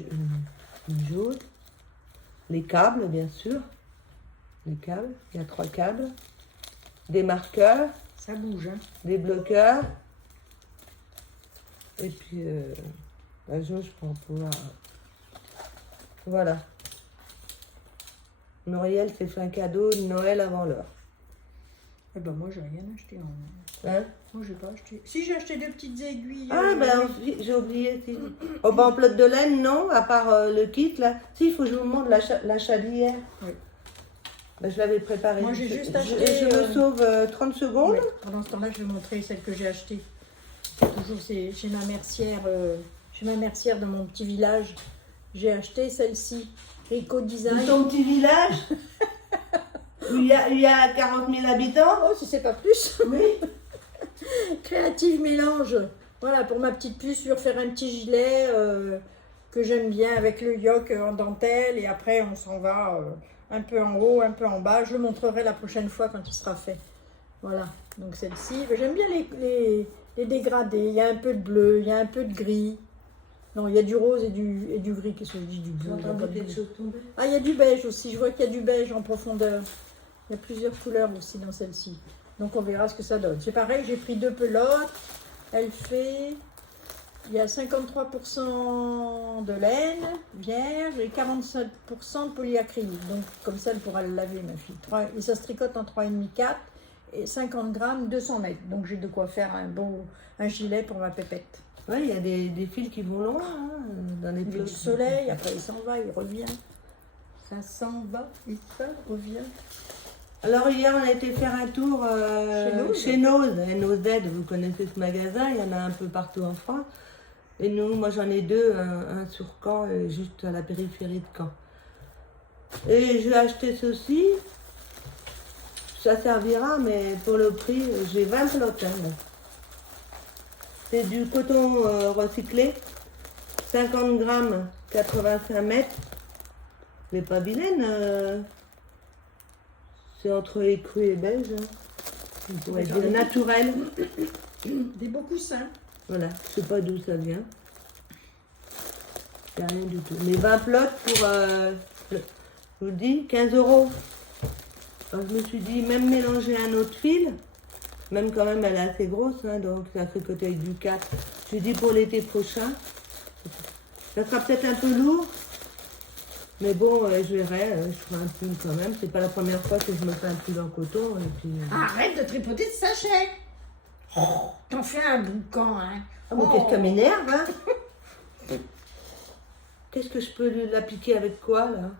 jaune. Les câbles, bien sûr. Les câbles, il y a 3 câbles. Des marqueurs. Ça bouge, hein. Des bloqueurs. Et puis, la jauge pour pouvoir... Voilà. Muriel s'est fait un cadeau de Noël avant l'heure. Eh ben moi j'ai rien acheté. Hein? Moi j'ai pas acheté. Si j'ai acheté 2 petites aiguilles. Ah ben j'ai oublié. Si. Oh ben en pelote de laine, non, à part le kit là. Si, il faut que je vous montre l'achat d'hier. Oui. Ben, je l'avais préparé. Moi j'ai juste acheté. Je me sauve 30 secondes. Oui. Pendant ce temps-là, je vais montrer celle que j'ai achetée. Toujours c'est chez ma mercière. Chez ma mercière de mon petit village. J'ai acheté celle-ci. Eco Design. De ton petit village où il y a 40 000 habitants. Oh, si c'est pas plus. Oui. Créative mélange. Voilà, pour ma petite puce, lui refaire un petit gilet que j'aime bien avec le yoke en dentelle. Et après, on s'en va un peu en haut, un peu en bas. Je le montrerai la prochaine fois quand il sera fait. Voilà, donc celle-ci. J'aime bien les dégradés. Il y a un peu de bleu, il y a un peu de gris. Non, il y a du rose et du gris. Qu'est-ce que je dis, du bleu? Ah, il y a du beige aussi. Je vois qu'il y a du beige en profondeur. Il y a plusieurs couleurs aussi dans celle-ci. Donc, on verra ce que ça donne. C'est pareil, j'ai pris 2 pelotes. Elle fait, il y a 53% de laine vierge et 47% de polyacrylique. Donc comme ça, elle pourra le laver, ma fille. Et ça se tricote en 3,5, 4 et 50 grammes, 200 mètres. Donc j'ai de quoi faire un gilet pour ma pépette. Oui, il y a des fils qui vont loin, hein, dans les Le plots. soleil, après il s'en va, il revient. Ça s'en va, il revient. Alors hier, on a été faire un tour chez Nose. Nose, vous connaissez ce magasin, il y en a un peu partout en France. Et nous, moi j'en ai deux, un sur Caen, juste à la périphérie de Caen. Et j'ai acheté ceci. Ça servira, mais pour le prix, j'ai 20 plots. Hein. C'est du coton recyclé, 50 grammes, 85 mètres. Mais pas vilaine. C'est entre écru et beige. Hein. On pourrait dire naturel. Des beaux coussins. Voilà, je sais pas d'où ça vient. C'est rien du tout. Mais 20 plots pour, je vous le dis, 15 €. Alors, je me suis dit, même mélanger un autre fil, même quand même elle est assez grosse, hein, donc ça fait côté avec du 4. Je dis pour l'été prochain. Ça sera peut-être un peu lourd. Mais bon, je verrai, je ferai un pull quand même. C'est pas la première fois que je me fais un pull en coton. Et puis... Arrête de tripoter de sachet. Oh, t'en fais un boucan, hein. Ah bon, qu'est-ce que ça m'énerve, hein. Qu'est-ce que je peux l'appliquer avec quoi, là?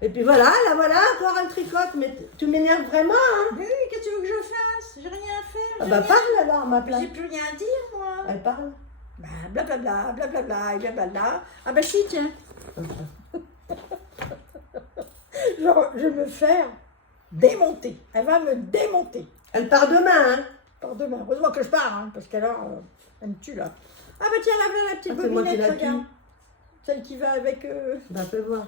Et puis voilà, là, voilà, encore un tricote. Mais tu m'énerves vraiment, hein. Oui, qu'est-ce que tu veux que je fasse? J'ai rien à faire. Ah bah parle alors, ma place. J'ai plus rien à dire, moi. Elle parle. Bah, blablabla, blablabla, et blablabla. Ah bah si, tiens. Genre, je vais me faire démonter. Elle va me démonter. Elle part demain, hein. Par demain. Heureusement que je pars, hein, parce qu'alors, elle me tue, là. Ah bah tiens, là, la petite Ah, c'est moi qui bobinette, la regarde. tue. Celle qui va avec... Bah fais voir.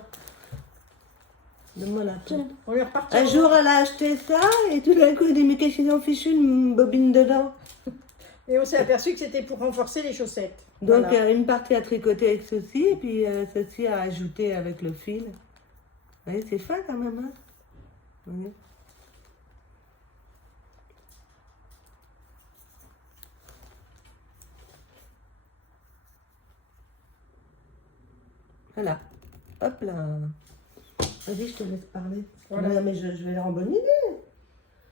Donne-moi la Tiens, peau. on lui repartit. Un jour, elle a acheté ça, et tout d'un coup, elle dit, mais qu'est-ce qu'ils ont fichu une bobine dedans? Et on s'est aperçu que c'était pour renforcer les chaussettes. Donc, Voilà. une partie à tricoter avec ceci, et puis ceci à ajouter avec le fil. Vous voyez, c'est fin quand même, hein. Vous voyez. Voilà. Hop là. Vas-y, je te laisse parler. Voilà. Non, mais je vais leur en bonne idée.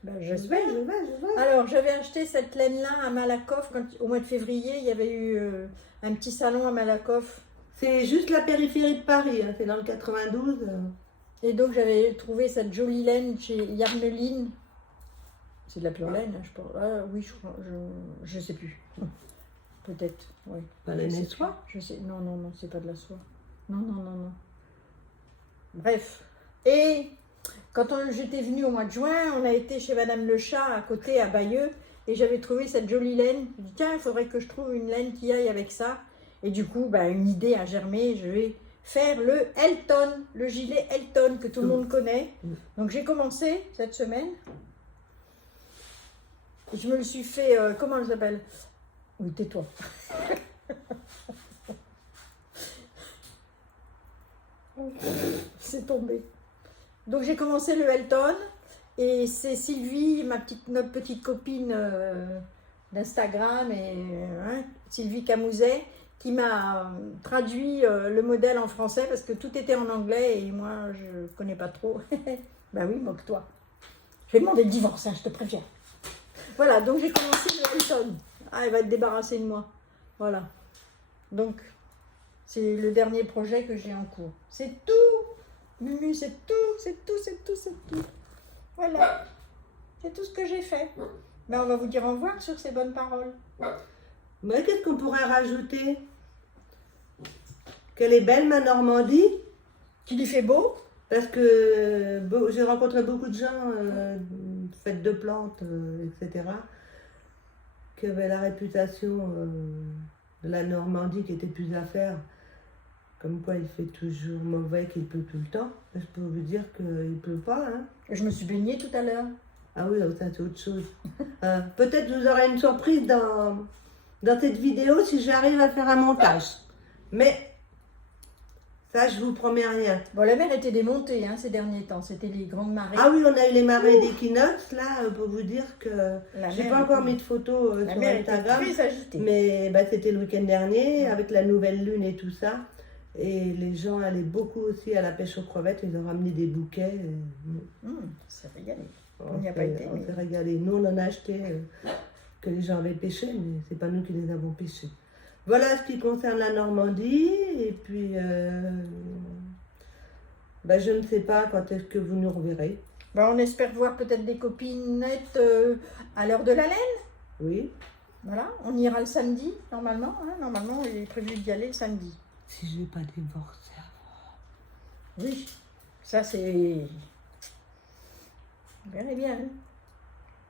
Ben, Je j'espère. vais. Alors, j'avais acheté cette laine-là à Malakoff au mois de février. Il y avait eu un petit salon à Malakoff. C'est juste la périphérie de Paris, hein. C'est dans le 92. Et donc, j'avais trouvé cette jolie laine chez Yarneline. C'est de la pure laine, hein, je pense. Ah, oui, je sais plus. Peut-être, oui. Pas la laine soie. Je sais. Non, non, non, c'est pas de la soie. Non, non, non, non. Bref. Et quand j'étais venue au mois de juin, on a été chez Madame Le Chat à côté à Bayeux et j'avais trouvé cette jolie laine. Je me dis tiens, il faudrait que je trouve une laine qui aille avec ça. Et du coup, bah, une idée a germé. Je vais faire le Elton, le gilet Elton que tout le monde connaît. Donc j'ai commencé cette semaine. Et je me le suis fait, comment elle s'appelle? Oui, tais-toi. C'est tombé. Donc j'ai commencé le Elton et c'est Sylvie, notre petite copine d'Instagram, et Sylvie Camouzet, qui m'a traduit le modèle en français parce que tout était en anglais et moi je connais pas trop. Ben oui, moque-toi. Je vais demander le divorce, hein, je te préviens. Voilà, donc j'ai commencé le Elton. Ah, elle va être débarrassée de moi. Voilà. Donc, c'est le dernier projet que j'ai en cours. C'est tout. Mumu, c'est tout, c'est tout, c'est tout, c'est tout. Voilà. C'est tout ce que j'ai fait. Mais on va vous dire au revoir sur ces bonnes paroles. Mais qu'est-ce qu'on pourrait rajouter? Qu'elle est belle, ma Normandie. Qu'il y fait beau. Parce que j'ai rencontré beaucoup de gens, faites de plantes, etc., qui avaient la réputation de la Normandie qui était plus à faire. Comme quoi il fait toujours mauvais, qu'il pleut tout le temps. Je peux vous dire qu'il ne pleut pas. Hein. Je me suis baignée tout à l'heure. Ah oui, ça c'est autre chose. Peut-être vous aurez une surprise dans cette vidéo si j'arrive à faire un montage. Mais Ça, je vous promets rien. Bon, la mer était démontée hein, ces derniers temps. C'était les grandes marées. Ah oui, on a eu les marées d'équinoxe, là, pour vous dire que... La J'ai mer pas encore était- mis de photos La sur mer était Instagram. très agitée. Mais bah, c'était le week-end dernier, avec la nouvelle lune et tout ça. Et les gens allaient beaucoup aussi à la pêche aux crevettes. Ils ont ramené des bouquets. C'est régalé. On n'y a pas été. On mais- s'est régalé. Nous, on en a acheté que les gens avaient pêché, mais c'est pas nous qui les avons pêchés. Voilà ce qui concerne la Normandie. Et puis, bah, je ne sais pas quand est-ce que vous nous reverrez. Bon, on espère voir peut-être des copinettes à l'heure de la laine. Oui. Voilà, on ira le samedi, normalement. Hein, normalement, il est prévu d'y aller le samedi. Si je n'ai pas divorcé. Oui, ça c'est... Vous verrez bien. Hein.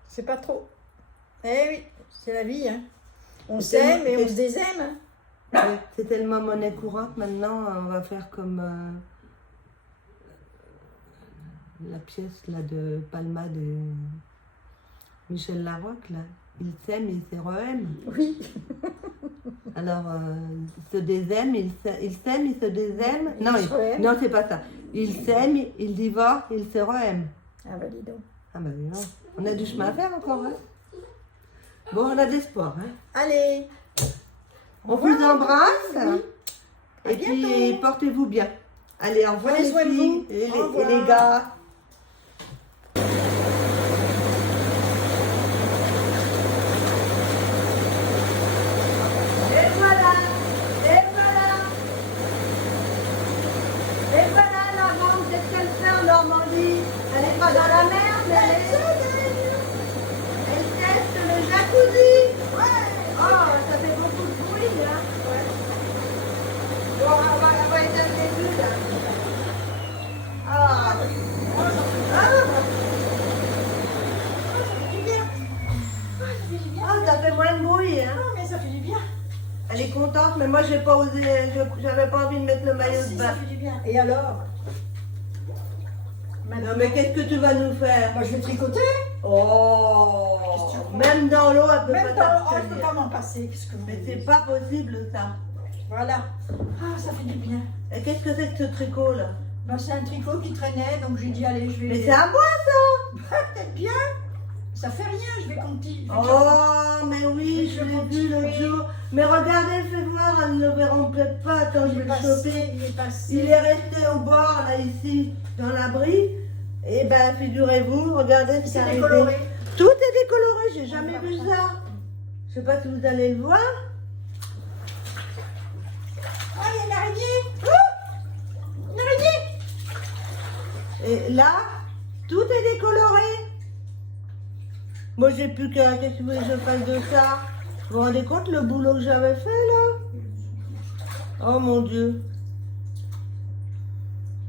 C'est pas trop. Eh oui, c'est la vie. Hein. On C'est s'aime et tellement- on se désaime. Hein. Ouais, c'est tellement monnaie courante maintenant, on va faire comme la pièce là, de Palma de Michel Larocque. Là. Il s'aime, il se re-aime. Oui. Alors, il se désaime, il s'aime, il se désaime. Il Non, se re-aime. non, c'est pas ça. Il s'aime, il divorce, il se re-aime. Ah bah dis donc. Ah bah dis donc, on a du chemin à faire encore. Hein. Bon, on a de l'espoir. Hein. Allez. On Au vous revoir. embrasse. Oui. À Et puis, bientôt. portez-vous bien. Allez, au revoir Prenez les soin de filles vous. et Au les revoir. gars. Et voilà, et voilà. Et voilà la rampe, qu'est-ce qu'elle fait en Normandie? Elle n'est pas dans la mer, mais elle teste le jacuzzi. Oh, ça fait beaucoup de bruit, hein. Bon, on va éteindre les bulles, là. Ah. Ah, ça fait moins de bruit, hein. Non, mais ça fait du bien. Elle est contente, mais moi j'ai pas osé, j'avais pas envie de mettre le maillot de Si, bain. ça fait du bien. Et alors? Non mais qu'est-ce que tu vas nous faire? Moi, je vais tricoter. Oh, Qu'est-ce que tu crois? même dans l'eau, elle peut Même pas dans... Oh, je peux t'abstenir. pas m'en passer. Qu'est-ce que vous Mais voulez? c'est pas possible ça. Voilà. Ah, ça fait du bien. Et qu'est-ce que c'est que ce tricot là? Ben, c'est un tricot qui traînait, donc j'ai dit, allez, je vais... Mais c'est à moi ça! Peut-être bien. Ça fait rien, je vais continuer. Oh, mais oui, je l'ai vu l'autre jour. Mais regardez, fais voir, elles ne le verront peut-être pas. Attends, je vais le choper. Il est passé. Il est resté au bord, là, ici, dans l'abri. Et ben, figurez-vous, regardez ce qui est C'est arrivé. décoloré. Tout est décoloré, j'ai jamais vu ça. Je sais pas si vous allez le voir. Ah, il y a une araignée. Oh, une araignée. Et là, tout est décoloré. Moi, j'ai plus qu'à... Qu'est-ce que vous voulez que je fasse de ça? Vous vous rendez compte le boulot que j'avais fait, là? Oh, mon Dieu.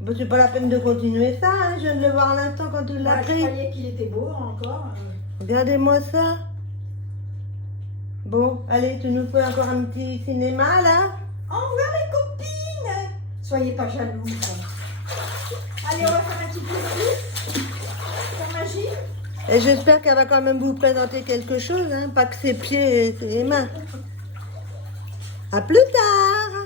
Ben, c'est pas la peine de continuer ça, hein. Je viens de le voir à l'instant quand tu l'as Ah, je pris. croyais qu'il était beau encore. Regardez-moi ça. Bon, allez, tu nous fais encore un petit cinéma, là? Au revoir les copines. Soyez pas jaloux. Allez, on va faire un petit peu de la magie. Et j'espère qu'elle va quand même vous présenter quelque chose, hein, pas que ses pieds et ses mains. À plus tard!